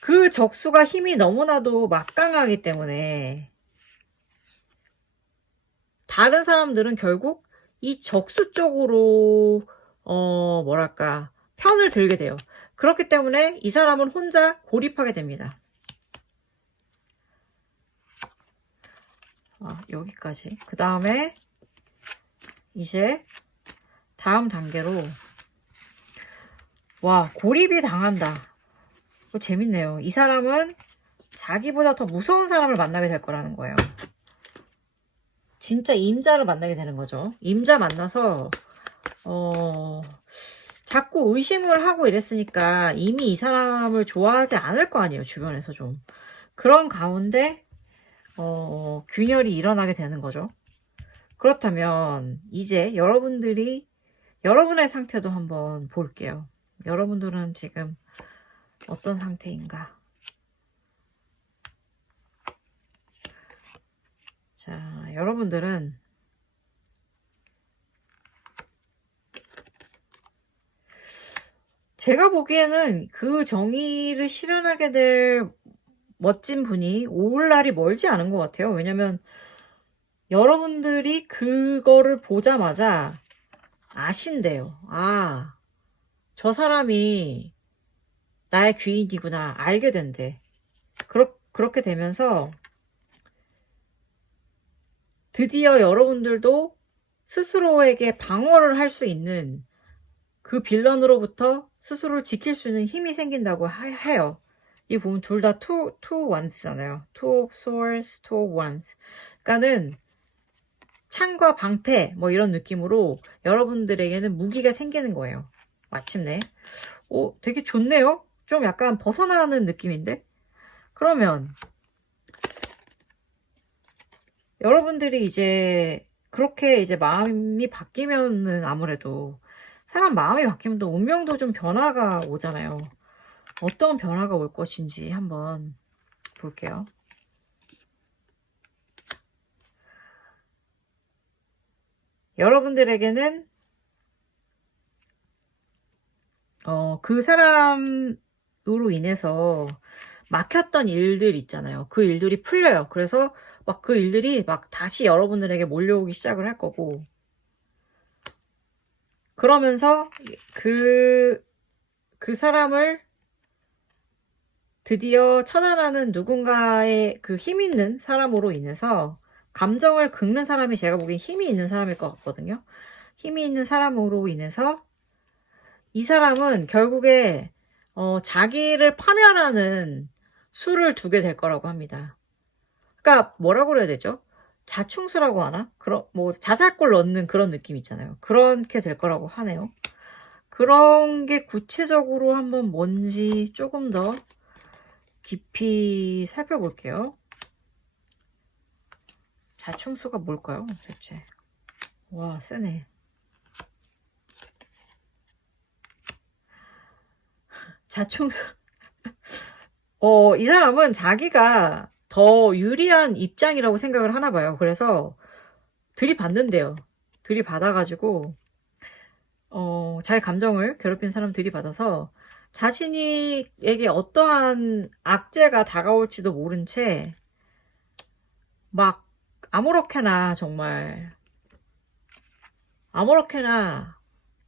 그 적수가 힘이 너무나도 막강하기 때문에 다른 사람들은 결국 이 적수 쪽으로 뭐랄까 편을 들게 돼요. 그렇기 때문에 이 사람은 혼자 고립하게 됩니다. 여기까지. 그 다음에 이제 다음 단계로 고립이 당한다. 이거 재밌네요. 이 사람은 자기보다 더 무서운 사람을 만나게 될 거라는 거예요. 진짜 임자를 만나게 되는 거죠. 임자 만나서 자꾸 의심을 하고 이랬으니까 이미 이 사람을 좋아하지 않을 거 아니에요. 주변에서 좀. 그런 가운데 균열이 일어나게 되는 거죠. 그렇다면 이제 여러분의 상태도 한번 볼게요. 여러분들은 지금 어떤 상태인가? 자, 여러분들은 제가 보기에는 그 정의를 실현하게 될 멋진 분이 올 날이 멀지 않은 것 같아요. 왜냐면 여러분들이 그거를 보자마자 아신대요. 저 사람이 나의 귀인이구나 알게 된대. 그렇게 되면서 드디어 여러분들도 스스로에게 방어를 할 수 있는 그 빌런으로부터 스스로를 지킬 수 있는 힘이 생긴다고 해요. 이 부분 둘 다 two wands잖아요. two of swords, two of wands. 그러니까는 창과 방패 뭐 이런 느낌으로 여러분들에게는 무기가 생기는 거예요. 마침내. 오, 되게 좋네요. 좀 약간 벗어나는 느낌인데? 그러면 여러분들이 이제 그렇게 이제 마음이 바뀌면은 아무래도 사람 마음이 바뀌면 또 운명도 좀 변화가 오잖아요. 어떤 변화가 올 것인지 한번 볼게요. 여러분들에게는 그 사람으로 인해서 막혔던 일들 있잖아요. 그 일들이 풀려요. 그래서 막 그 일들이 막 다시 여러분들에게 몰려오기 시작을 할 거고, 그러면서 그 사람을 드디어 처단하는 누군가의 그 힘 있는 사람으로 인해서 감정을 긁는 사람이 제가 보기엔 힘이 있는 사람일 것 같거든요. 힘이 있는 사람으로 인해서 이 사람은 결국에 자기를 파멸하는 수를 두게 될 거라고 합니다. 그러니까 뭐라고 그래야 되죠? 자충수라고 하나? 뭐 자살골 넣는 그런 느낌 있잖아요. 그렇게 될 거라고 하네요. 그런 게 구체적으로 한번 뭔지 조금 더 깊이 살펴볼게요. 자충수가 뭘까요, 대체? 와, 세네. 자충수. 이 사람은 자기가 더 유리한 입장이라고 생각을 하나 봐요. 그래서 들이받는데요. 들이받아가지고 잘 감정을 괴롭힌 사람 들이받아서 자신이에게 어떠한 악재가 다가올지도 모른 채 막 아무렇게나 정말 아무렇게나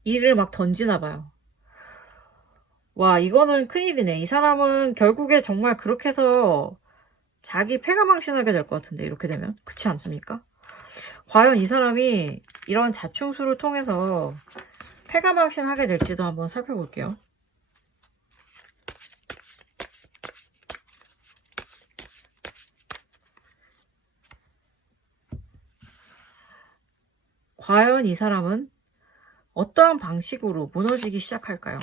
일을 막 던지나 봐요. 와, 이거는 큰일이네. 이 사람은 결국에 정말 그렇게 해서 자기 패가망신하게 될 것 같은데, 이렇게 되면. 그렇지 않습니까? 과연 이 사람이 이런 자충수를 통해서 패가망신하게 될지도 한번 살펴볼게요. 과연 이 사람은 어떠한 방식으로 무너지기 시작할까요?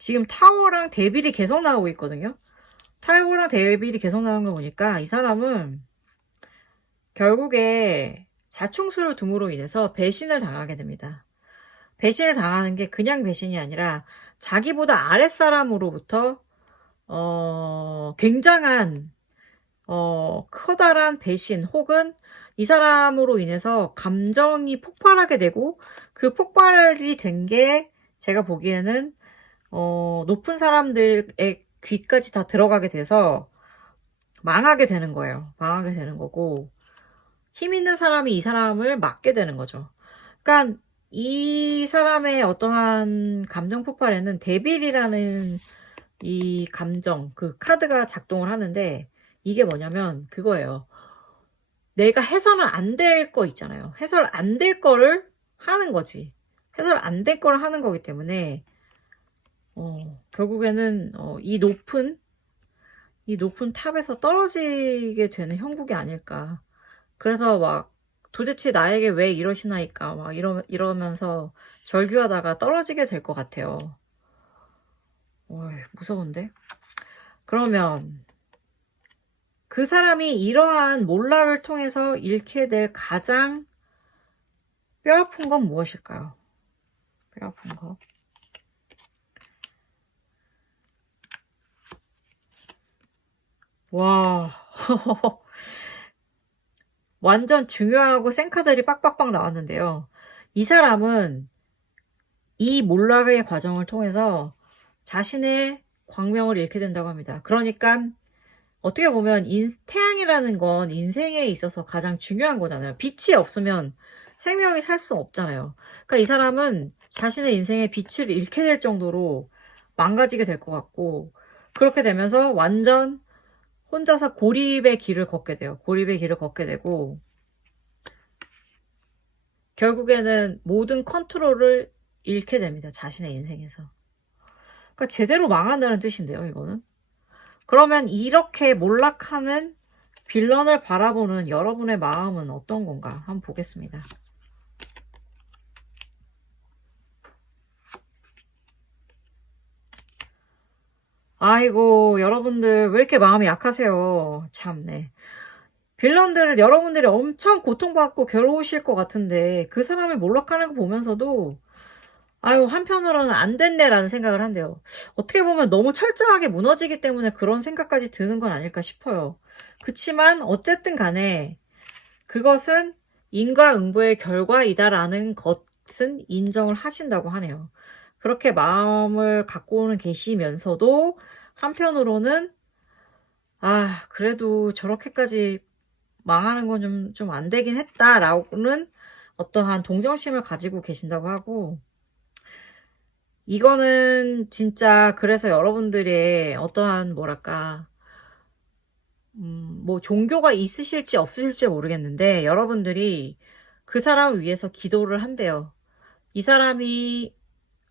지금 타워랑 데빌이 계속 나오고 있거든요. 타워랑 데빌이 계속 나오는 거 보니까 이 사람은 결국에 자충수를 둠으로 인해서 배신을 당하게 됩니다. 배신을 당하는 게 그냥 배신이 아니라 자기보다 아랫사람으로부터 굉장한 커다란 배신 혹은 이 사람으로 인해서 감정이 폭발하게 되고 그 폭발이 된 게 제가 보기에는 높은 사람들의 귀까지 다 들어가게 돼서 망하게 되는 거예요. 망하게 되는 거고 힘 있는 사람이 이 사람을 막게 되는 거죠. 그러니까 이 사람의 어떠한 감정 폭발에는 데빌이라는 이 감정, 그 카드가 작동을 하는데 이게 뭐냐면 그거예요. 내가 해서는 안 될 거 있잖아요. 해설 안 될 거를 하는 거지. 해설 안 될 거를 하는 거기 때문에 결국에는 이 높은 탑에서 떨어지게 되는 형국이 아닐까. 그래서 막 도대체 나에게 왜 이러시나이까 막 이러면서 절규하다가 떨어지게 될 것 같아요. 무서운데? 그러면 그 사람이 이러한 몰락을 통해서 잃게 될 가장 뼈아픈 건 무엇일까요? 뼈아픈 거. 와. 완전 중요하고 센 카드들이 빡빡빡 나왔는데요. 이 사람은 이 몰락의 과정을 통해서 자신의 광명을 잃게 된다고 합니다. 그러니까 어떻게 보면 태양이라는 건 인생에 있어서 가장 중요한 거잖아요. 빛이 없으면 생명이 살 수 없잖아요. 그러니까 이 사람은 자신의 인생의 빛을 잃게 될 정도로 망가지게 될 것 같고 그렇게 되면서 완전 혼자서 고립의 길을 걷게 돼요. 고립의 길을 걷게 되고 결국에는 모든 컨트롤을 잃게 됩니다. 자신의 인생에서. 그러니까 제대로 망한다는 뜻인데요, 이거는. 그러면 이렇게 몰락하는 빌런을 바라보는 여러분의 마음은 어떤 건가? 한번 보겠습니다. 아이고, 여러분들 왜 이렇게 마음이 약하세요? 참네. 빌런들을 여러분들이 엄청 고통받고 괴로우실 것 같은데 그 사람이 몰락하는 거 보면서도 아유, 한편으로는 안 됐네라는 생각을 한대요. 어떻게 보면 너무 철저하게 무너지기 때문에 그런 생각까지 드는 건 아닐까 싶어요. 그치만 어쨌든 간에 그것은 인과응보의 결과이다라는 것은 인정을 하신다고 하네요. 그렇게 마음을 갖고는 계시면서도 한편으로는 아, 그래도 저렇게까지 망하는 건 좀 안 되긴 했다라고는 어떠한 동정심을 가지고 계신다고 하고 이거는 진짜 그래서 여러분들의 어떠한 뭐랄까 뭐 종교가 있으실지 없으실지 모르겠는데 여러분들이 그 사람을 위해서 기도를 한대요. 이 사람이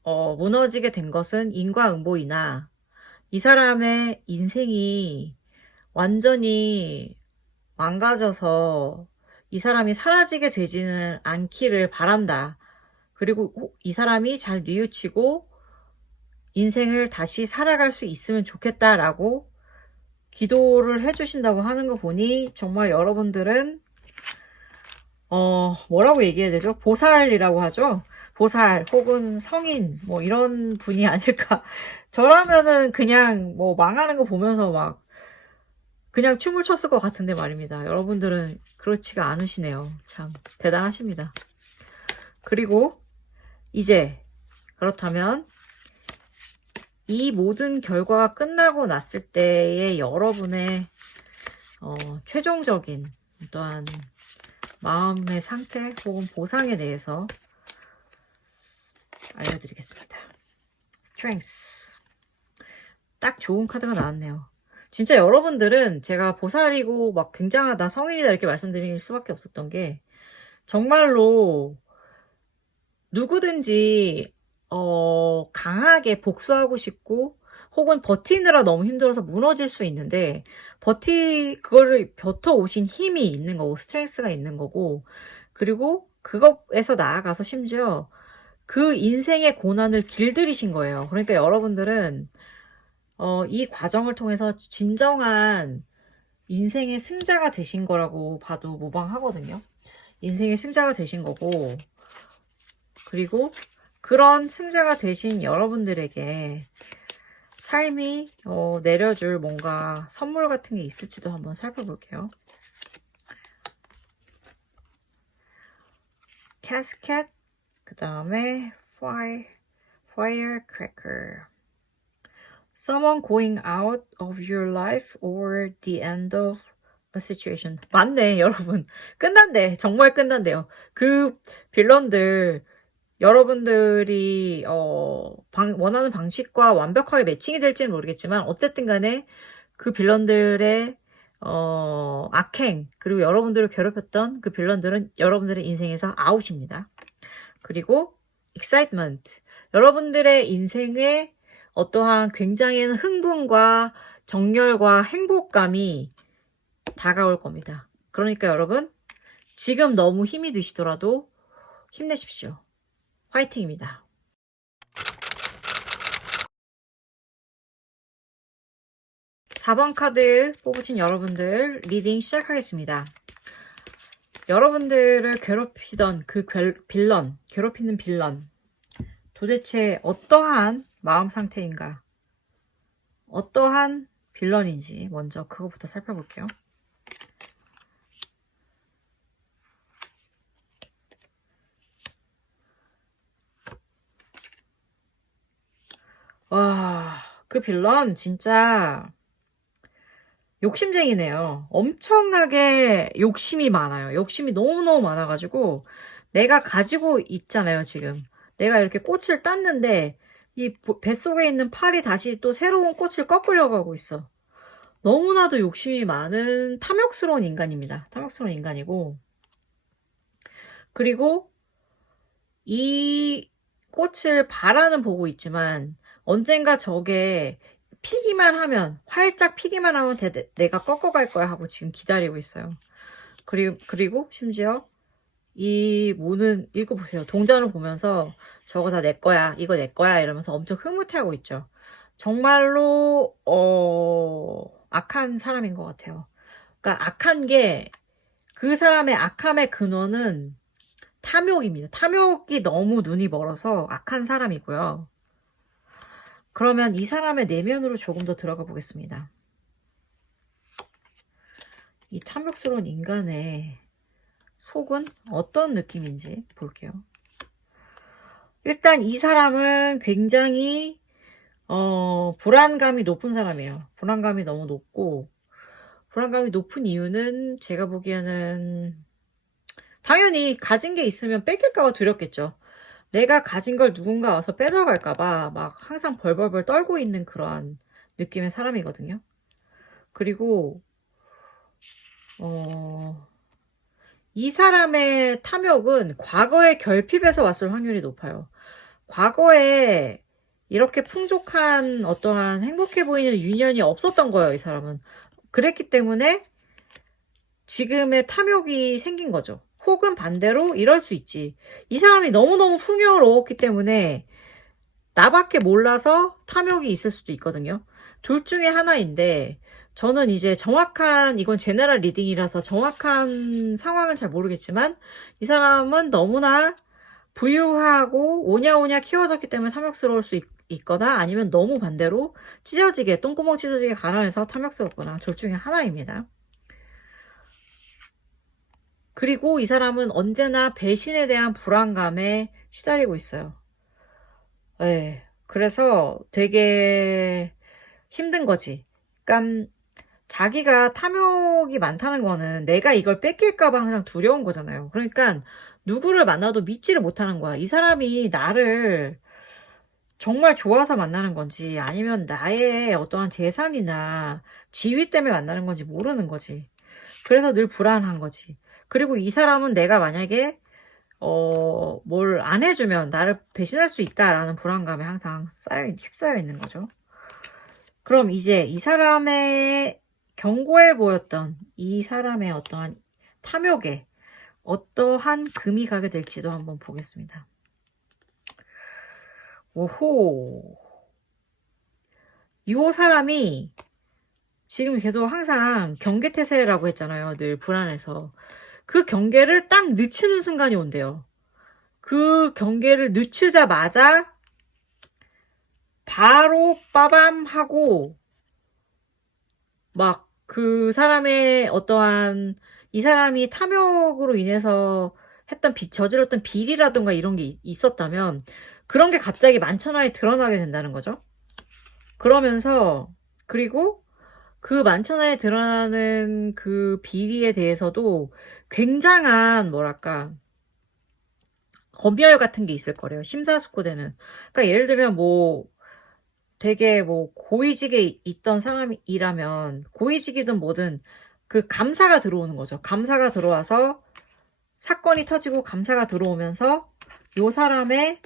무너지게 된 것은 인과응보이나 이 사람의 인생이 완전히 망가져서 이 사람이 사라지게 되지는 않기를 바란다. 그리고 이 사람이 잘 뉘우치고 인생을 다시 살아갈 수 있으면 좋겠다라고 기도를 해주신다고 하는 거 보니 정말 여러분들은 뭐라고 얘기해야 되죠? 보살이라고 하죠? 보살 혹은 성인 뭐 이런 분이 아닐까. 저라면은 그냥 뭐 망하는 거 보면서 막 그냥 춤을 췄을 것 같은데 말입니다. 여러분들은 그렇지가 않으시네요. 참 대단하십니다. 그리고 이제 그렇다면 이 모든 결과가 끝나고 났을 때의 여러분의 최종적인 어떠한 마음의 상태 혹은 보상에 대해서 알려드리겠습니다. Strengths. 딱 좋은 카드가 나왔네요. 진짜 여러분들은 제가 보살이고 막 굉장하다, 성인이다 이렇게 말씀드릴 수밖에 없었던 게 정말로 누구든지 강하게 복수하고 싶고 혹은 버티느라 너무 힘들어서 무너질 수 있는데 그거를 버텨오신 힘이 있는 거고 스트렝스가 있는 거고 그리고 그것에서 나아가서 심지어 그 인생의 고난을 길들이신 거예요. 그러니까 여러분들은 이 과정을 통해서 진정한 인생의 승자가 되신 거라고 봐도 무방하거든요. 인생의 승자가 되신 거고 그리고 그런 승자가 되신 여러분들에게 삶이 내려줄 뭔가 선물 같은 게 있을지도 한번 살펴볼게요. Casket, 그 다음에 Firecracker. Someone going out of your life or the end of a situation. 맞네, 여러분. 끝난대. 정말 끝난대요. 그 빌런들 여러분들이 원하는 방식과 완벽하게 매칭이 될지는 모르겠지만 어쨌든 간에 그 빌런들의 악행 그리고 여러분들을 괴롭혔던 그 빌런들은 여러분들의 인생에서 아웃입니다. 그리고 excitement. 여러분들의 인생에 어떠한 굉장히 흥분과 정열과 행복감이 다가올 겁니다. 그러니까 여러분 지금 너무 힘이 드시더라도 힘내십시오. 화이팅입니다. 4번 카드 뽑으신 여러분들 리딩 시작하겠습니다. 여러분들을 괴롭히던 그 빌런, 괴롭히는 빌런 도대체 어떠한 마음 상태인가? 어떠한 빌런인지 먼저 그거부터 살펴볼게요. 와, 그 빌런 진짜 욕심쟁이네요. 엄청나게 욕심이 많아요. 욕심이 너무너무 많아가지고 내가 가지고 있잖아요, 지금. 내가 이렇게 꽃을 땄는데 이 뱃속에 있는 팔이 다시 또 새로운 꽃을 꺾으려고 하고 있어. 너무나도 욕심이 많은 탐욕스러운 인간입니다. 탐욕스러운 인간이고, 그리고 이 꽃을 바라는 보고 있지만 언젠가 저게 피기만 하면, 활짝 피기만 하면 내가 꺾어갈 거야 하고 지금 기다리고 있어요. 그리고 심지어 이 모는 읽어보세요. 동전을 보면서 저거 다 내 거야, 이거 내 거야 이러면서 엄청 흐뭇해하고 있죠. 정말로 악한 사람인 것 같아요. 그러니까 악한 게, 그 사람의 악함의 근원은 탐욕입니다. 탐욕이 너무 눈이 멀어서 악한 사람이고요. 그러면 이 사람의 내면으로 조금 더 들어가 보겠습니다. 이 탐욕스러운 인간의 속은 어떤 느낌인지 볼게요. 일단 이 사람은 굉장히 불안감이 높은 사람이에요. 불안감이 너무 높고, 불안감이 높은 이유는 제가 보기에는 당연히 가진 게 있으면 뺏길까봐 두렵겠죠. 내가 가진 걸 누군가 와서 뺏어갈까봐 막 항상 벌벌벌 떨고 있는 그러한 느낌의 사람이거든요. 그리고 이 사람의 탐욕은 과거의 결핍에서 왔을 확률이 높아요. 과거에 이렇게 풍족한 어떠한 행복해 보이는 유년이 없었던 거예요, 이 사람은. 그랬기 때문에 지금의 탐욕이 생긴 거죠. 혹은 반대로 이럴 수 있지. 이 사람이 너무너무 풍요로웠기 때문에 나밖에 몰라서 탐욕이 있을 수도 있거든요. 둘 중에 하나인데, 저는 이제 정확한, 이건 제너럴 리딩이라서 정확한 상황은 잘 모르겠지만, 이 사람은 너무나 부유하고 오냐오냐 키워졌기 때문에 탐욕스러울 수 있거나, 아니면 너무 반대로 찢어지게, 똥구멍 찢어지게 가난해서 탐욕스럽거나, 둘 중에 하나입니다. 그리고 이 사람은 언제나 배신에 대한 불안감에 시달리고 있어요. 네, 그래서 되게 힘든 거지. 그러니까 자기가 탐욕이 많다는 거는 내가 이걸 뺏길까봐 항상 두려운 거잖아요. 그러니까 누구를 만나도 믿지를 못하는 거야. 이 사람이 나를 정말 좋아서 만나는 건지, 아니면 나의 어떠한 재산이나 지위 때문에 만나는 건지 모르는 거지. 그래서 늘 불안한 거지. 그리고 이 사람은 내가 만약에 뭘 안 해주면 나를 배신할 수 있다라는 불안감에 항상 휩싸여 있는 거죠. 그럼 이제 이 사람의 견고해 보였던 이 사람의 어떠한 탐욕에 어떠한 금이 가게 될지도 한번 보겠습니다. 오호. 이 사람이 지금 계속 항상 경계태세라고 했잖아요. 늘 불안해서. 그 경계를 딱 늦추는 순간이 온대요. 그 경계를 늦추자마자 바로 빠밤 하고 막 그 사람의 어떠한, 이 사람이 탐욕으로 인해서 저질렀던 비리라든가 이런 게 있었다면 그런 게 갑자기 만천하에 드러나게 된다는 거죠. 그러면서, 그리고 그 만천하에 드러나는 그 비리에 대해서도 굉장한 뭐랄까 검열 같은 게 있을 거래요. 심사숙고되는. 그러니까 예를 들면 뭐 되게 뭐 고위직에 있던 사람이라면, 고위직이든 뭐든 그 감사가 들어오는 거죠. 감사가 들어와서 사건이 터지고 감사가 들어오면서 요 사람의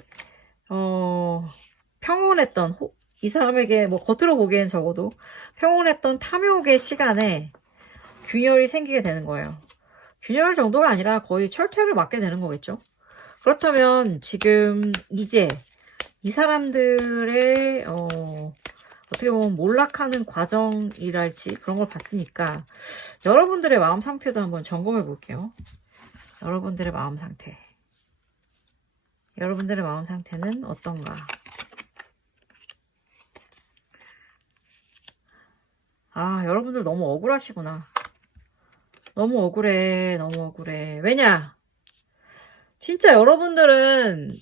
평온했던, 이 사람에게 뭐 겉으로 보기엔 적어도 평온했던 탐욕의 시간에 균열이 생기게 되는 거예요. 균열 정도가 아니라 거의 철퇴를 맞게 되는 거겠죠. 그렇다면 지금 이제 이 사람들의 어떻게 보면 몰락하는 과정이랄지 그런 걸 봤으니까 여러분들의 마음 상태도 한번 점검해 볼게요. 여러분들의 마음 상태. 여러분들의 마음 상태는 어떤가? 아, 여러분들 너무 억울하시구나. 너무 억울해. 너무 억울해. 왜냐? 진짜 여러분들은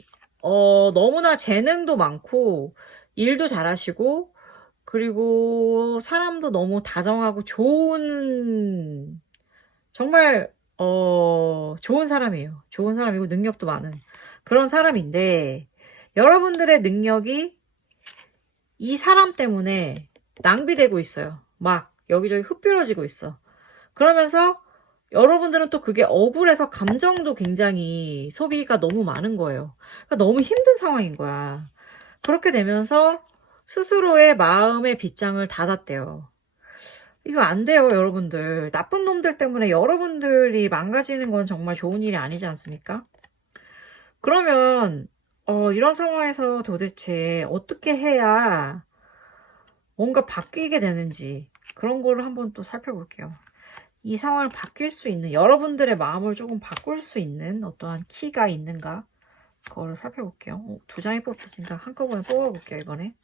너무나 재능도 많고 일도 잘하시고, 그리고 사람도 너무 다정하고 좋은, 정말 좋은 사람이에요. 좋은 사람이고 능력도 많은 그런 사람인데, 여러분들의 능력이 이 사람 때문에 낭비되고 있어요. 막 여기저기 흩뿌려지고 있어. 그러면서 여러분들은 또 그게 억울해서 감정도 굉장히 소비가 너무 많은 거예요. 그러니까 너무 힘든 상황인 거야. 그렇게 되면서 스스로의 마음의 빗장을 닫았대요. 이거 안 돼요, 여러분들. 나쁜 놈들 때문에 여러분들이 망가지는 건 정말 좋은 일이 아니지 않습니까? 그러면 이런 상황에서 도대체 어떻게 해야 뭔가 바뀌게 되는지 그런 거를 한번 또 살펴볼게요. 이 상황을 바뀔 수 있는, 여러분들의 마음을 조금 바꿀 수 있는 어떠한 키가 있는가, 그거를 살펴볼게요. 두 장이 뽑혔으니까 한꺼번에 뽑아볼게요, 이번에.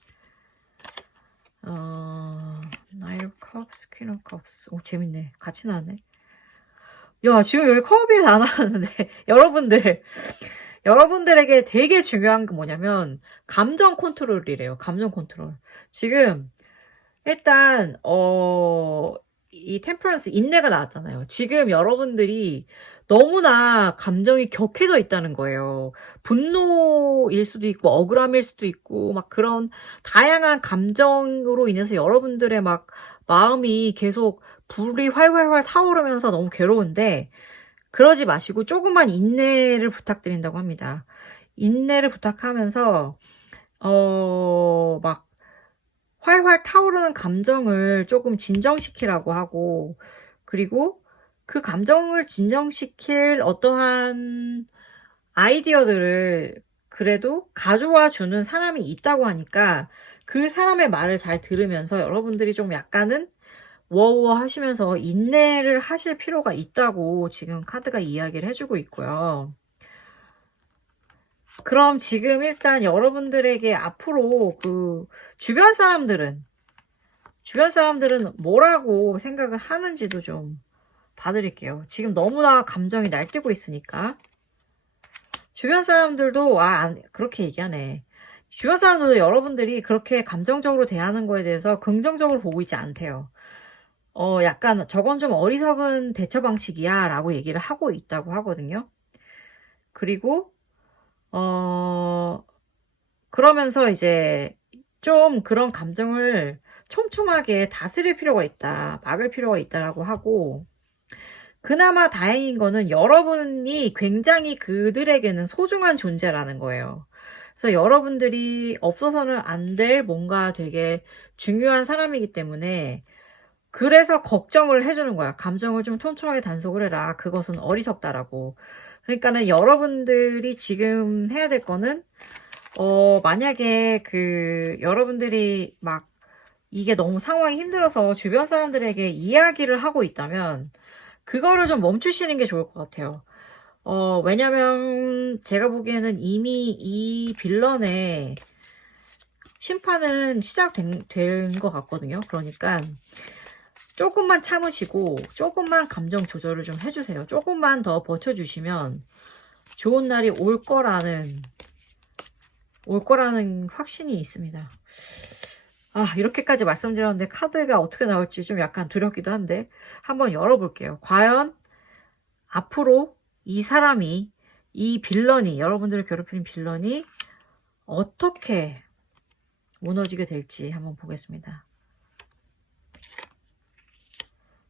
Nine of Cups, Queen of Cups. 오, 재밌네. 같이 나왔네. 야, 지금 여기 컵이 다 나왔는데, 여러분들에게 되게 중요한 게 뭐냐면, 감정 컨트롤이래요. 감정 컨트롤. 지금, 일단, 이 템퍼런스 인내가 나왔잖아요. 지금 여러분들이 너무나 감정이 격해져 있다는 거예요. 분노일 수도 있고 억울함일 수도 있고 막 그런 다양한 감정으로 인해서 여러분들의 막 마음이 계속 불이 활활활 타오르면서 너무 괴로운데, 그러지 마시고 조금만 인내를 부탁드린다고 합니다. 인내를 부탁하면서 막 활활 타오르는 감정을 조금 진정시키라고 하고, 그리고 그 감정을 진정시킬 어떠한 아이디어들을 그래도 가져와 주는 사람이 있다고 하니까 그 사람의 말을 잘 들으면서 여러분들이 좀 약간은 워워 하시면서 인내를 하실 필요가 있다고 지금 카드가 이야기를 해주고 있고요. 그럼 지금 일단 여러분들에게 앞으로 그 주변 사람들은 뭐라고 생각을 하는지도 좀 봐드릴게요. 지금 너무나 감정이 날뛰고 있으니까. 주변 사람들도 그렇게 얘기하네. 주변 사람들도 여러분들이 그렇게 감정적으로 대하는 거에 대해서 긍정적으로 보고 있지 않대요. 약간 저건 좀 어리석은 대처 방식이야 라고 얘기를 하고 있다고 하거든요. 그리고 그러면서 이제 좀 그런 감정을 촘촘하게 다스릴 필요가 있다, 막을 필요가 있다라고 하고, 그나마 다행인 거는 여러분이 굉장히 그들에게는 소중한 존재라는 거예요. 그래서 여러분들이 없어서는 안 될 뭔가 되게 중요한 사람이기 때문에, 그래서 걱정을 해주는 거야. 감정을 좀 촘촘하게 단속을 해라. 그것은 어리석다라고. 그러니까는 여러분들이 지금 해야 될 거는, 만약에 여러분들이 막 이게 너무 상황이 힘들어서 주변 사람들에게 이야기를 하고 있다면, 그거를 좀 멈추시는 게 좋을 것 같아요. 왜냐면 제가 보기에는 이미 이 빌런의 심판은 시작된 것 같거든요. 그러니까 조금만 참으시고 조금만 감정 조절을 좀 해주세요. 조금만 더 버텨주시면 좋은 날이 올 거라는 확신이 있습니다. 이렇게까지 말씀드렸는데 카드가 어떻게 나올지 좀 약간 두렵기도 한데 한번 열어볼게요. 과연 앞으로 이 사람이, 이 빌런이, 여러분들을 괴롭히는 빌런이 어떻게 무너지게 될지 한번 보겠습니다.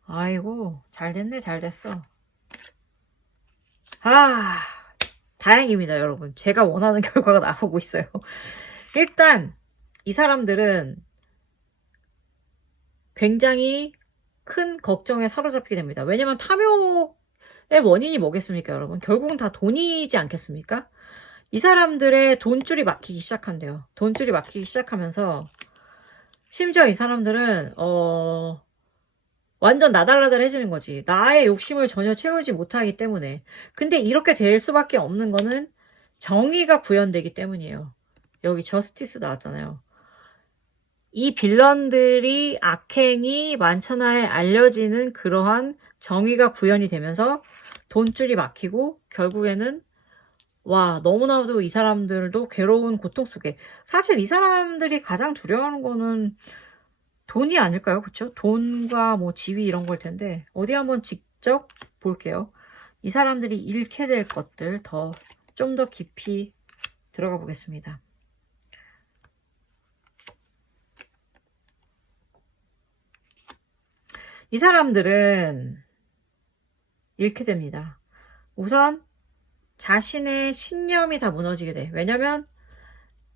아이고, 잘 됐네, 잘 됐어. 다행입니다, 여러분. 제가 원하는 결과가 나오고 있어요. 일단 이 사람들은 굉장히 큰 걱정에 사로잡게 됩니다. 왜냐면 탐욕의 원인이 뭐겠습니까, 여러분? 결국은 다 돈이지 않겠습니까? 이 사람들의 돈줄이 막히기 시작한대요. 돈줄이 막히기 시작하면서 심지어 이 사람들은 완전 나달라달해지는 거지. 나의 욕심을 전혀 채우지 못하기 때문에. 근데 이렇게 될 수밖에 없는 거는 정의가 구현되기 때문이에요. 여기 저스티스 나왔잖아요. 이 빌런들이 악행이 만천하에 알려지는 그러한 정의가 구현이 되면서 돈줄이 막히고 결국에는 너무나도 이 사람들도 괴로운 고통 속에, 사실 이 사람들이 가장 두려워하는 거는 돈이 아닐까요? 그쵸? 돈과 뭐 지위 이런 걸 텐데, 어디 한번 직접 볼게요. 이 사람들이 잃게 될 것들 좀 더 깊이 들어가 보겠습니다. 이 사람들은 이렇게 됩니다. 우선 자신의 신념이 다 무너지게 돼. 왜냐면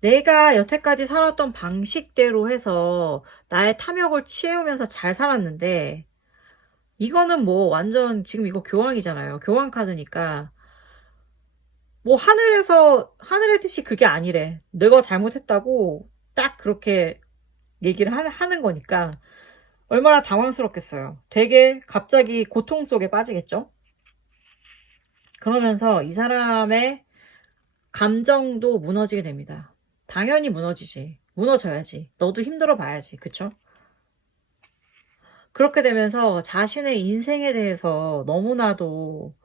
내가 여태까지 살았던 방식대로 해서 나의 탐욕을 채우면서 잘 살았는데, 이거는 뭐 완전 지금 이거 교황이잖아요. 교황 카드니까 뭐 하늘의 뜻이 그게 아니래. 내가 잘못했다고 딱 그렇게 얘기를 하는 거니까 얼마나 당황스럽겠어요. 되게 갑자기 고통 속에 빠지겠죠. 그러면서 이 사람의 감정도 무너지게 됩니다. 당연히 무너지지. 무너져야지. 너도 힘들어 봐야지. 그쵸? 그렇게 되면서 자신의 인생에 대해서 너무나도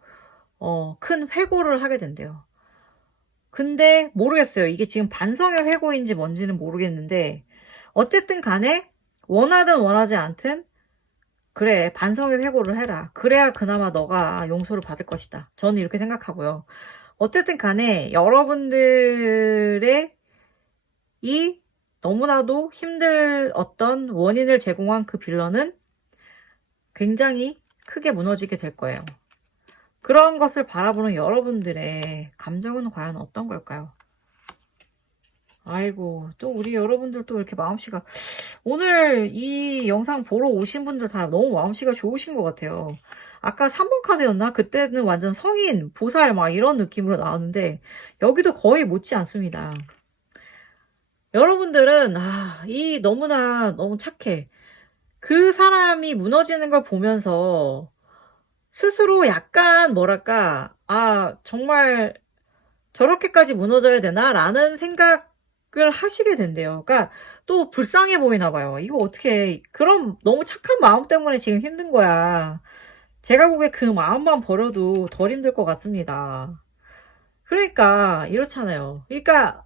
큰 회고를 하게 된대요. 근데 모르겠어요. 이게 지금 반성의 회고인지 뭔지는 모르겠는데 어쨌든 간에 원하든 원하지 않든 그래, 반성의 회고를 해라. 그래야 그나마 너가 용서를 받을 것이다. 저는 이렇게 생각하고요. 어쨌든 간에 여러분들의 이 너무나도 힘들 어떤 원인을 제공한 그 빌런은 굉장히 크게 무너지게 될 거예요. 그런 것을 바라보는 여러분들의 감정은 과연 어떤 걸까요? 아이고, 또 우리 여러분들 또 이렇게 마음씨가, 오늘 이 영상 보러 오신 분들 다 너무 마음씨가 좋으신 것 같아요. 아까 3번 카드였나? 그때는 완전 성인, 보살 막 이런 느낌으로 나왔는데 여기도 거의 못지 않습니다. 여러분들은 이 너무나 너무 착해. 그 사람이 무너지는 걸 보면서 스스로 약간 뭐랄까 정말 저렇게까지 무너져야 되나? 라는 생각을 하시게 된대요. 그러니까 또 불쌍해 보이나 봐요. 이거 어떻게 그럼 너무 착한 마음 때문에 지금 힘든 거야. 제가 보기에 그 마음만 버려도 덜 힘들 것 같습니다. 그러니까 이렇잖아요. 그러니까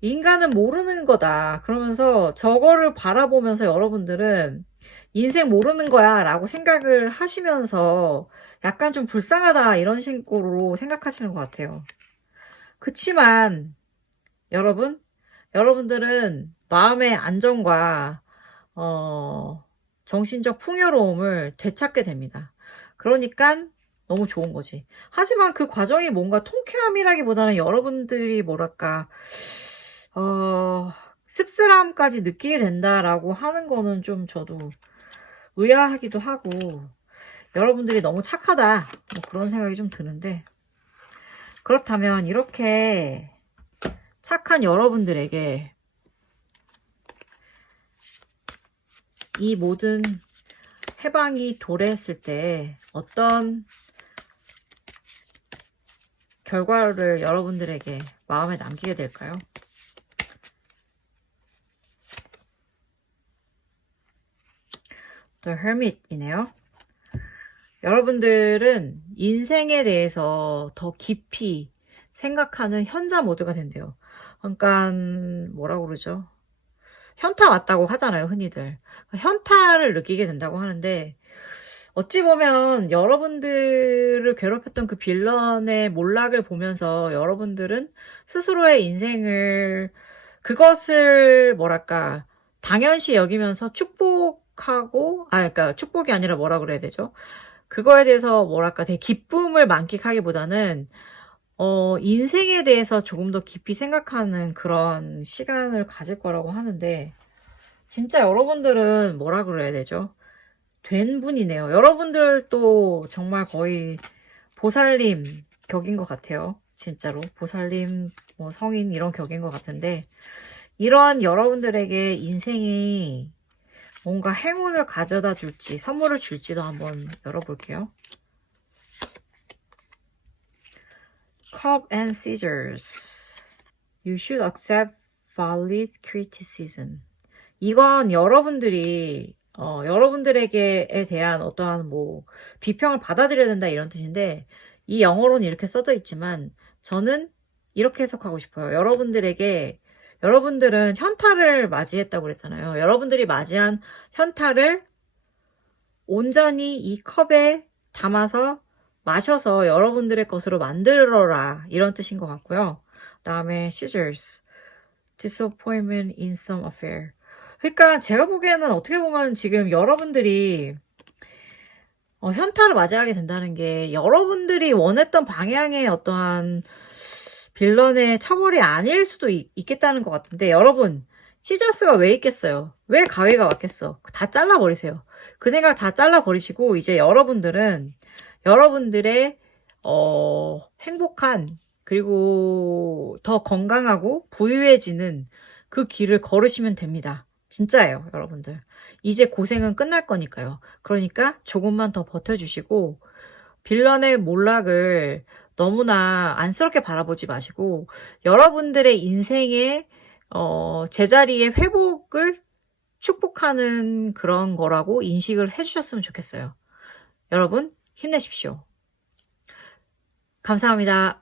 인간은 모르는 거다. 그러면서 저거를 바라보면서 여러분들은 인생 모르는 거야 라고 생각을 하시면서 약간 좀 불쌍하다 이런 식으로 생각하시는 것 같아요. 그치만 여러분들은 마음의 안정과 정신적 풍요로움을 되찾게 됩니다. 그러니까 너무 좋은 거지. 하지만 그 과정이 뭔가 통쾌함이라기보다는 여러분들이 뭐랄까 씁쓸함까지 느끼게 된다라고 하는 거는 좀 저도 의아하기도 하고 여러분들이 너무 착하다 뭐 그런 생각이 좀 드는데, 그렇다면 이렇게 착한 여러분들에게 이 모든 해방이 도래했을 때 어떤 결과를 여러분들에게 마음에 남기게 될까요? The Hermit이네요. 여러분들은 인생에 대해서 더 깊이 생각하는 현자 모드가 된대요. 그러니까 뭐라고 그러죠? 현타 왔다고 하잖아요, 흔히들. 현타를 느끼게 된다고 하는데 어찌 보면 여러분들을 괴롭혔던 그 빌런의 몰락을 보면서 여러분들은 스스로의 인생을 그것을 뭐랄까 당연시 여기면서 축복하고 그러니까 축복이 아니라 뭐라 그래야 되죠? 그거에 대해서 뭐랄까 되게 기쁨을 만끽하기보다는 인생에 대해서 조금 더 깊이 생각하는 그런 시간을 가질 거라고 하는데 진짜 여러분들은 뭐라 그래야 되죠? 된 분이네요. 여러분들도 정말 거의 보살님 격인 것 같아요. 진짜로 보살님 뭐 성인 이런 격인 것 같은데 이런 여러분들에게 인생이 뭔가 행운을 가져다 줄지 선물을 줄지도 한번 열어볼게요. Cup and Scissors. You should accept valid criticism. 이건 여러분들이 여러분들에게에 대한 어떠한 뭐 비평을 받아들여야 된다 이런 뜻인데 이 영어로는 이렇게 써져 있지만 저는 이렇게 해석하고 싶어요. 여러분들은 현타를 맞이했다고 그랬잖아요. 여러분들이 맞이한 현타를 온전히 이 컵에 담아서 마셔서 여러분들의 것으로 만들어라 이런 뜻인 것 같고요. 그 다음에 scissors, disappointment in some affair. 그러니까 제가 보기에는 어떻게 보면 지금 여러분들이 현타를 맞이하게 된다는 게 여러분들이 원했던 방향의 어떠한 빌런의 처벌이 아닐 수도 있겠다는 것 같은데 여러분 시저스가 왜 있겠어요? 왜 가위가 왔겠어? 다 잘라버리세요. 그 생각 다 잘라버리시고 이제 여러분들은 여러분들의 행복한 그리고 더 건강하고 부유해지는 그 길을 걸으시면 됩니다. 진짜예요, 여러분들. 이제 고생은 끝날 거니까요. 그러니까 조금만 더 버텨주시고 빌런의 몰락을 너무나 안쓰럽게 바라보지 마시고 여러분들의 인생의 제자리의 회복을 축복하는 그런 거라고 인식을 해주셨으면 좋겠어요. 여러분 힘내십시오. 감사합니다.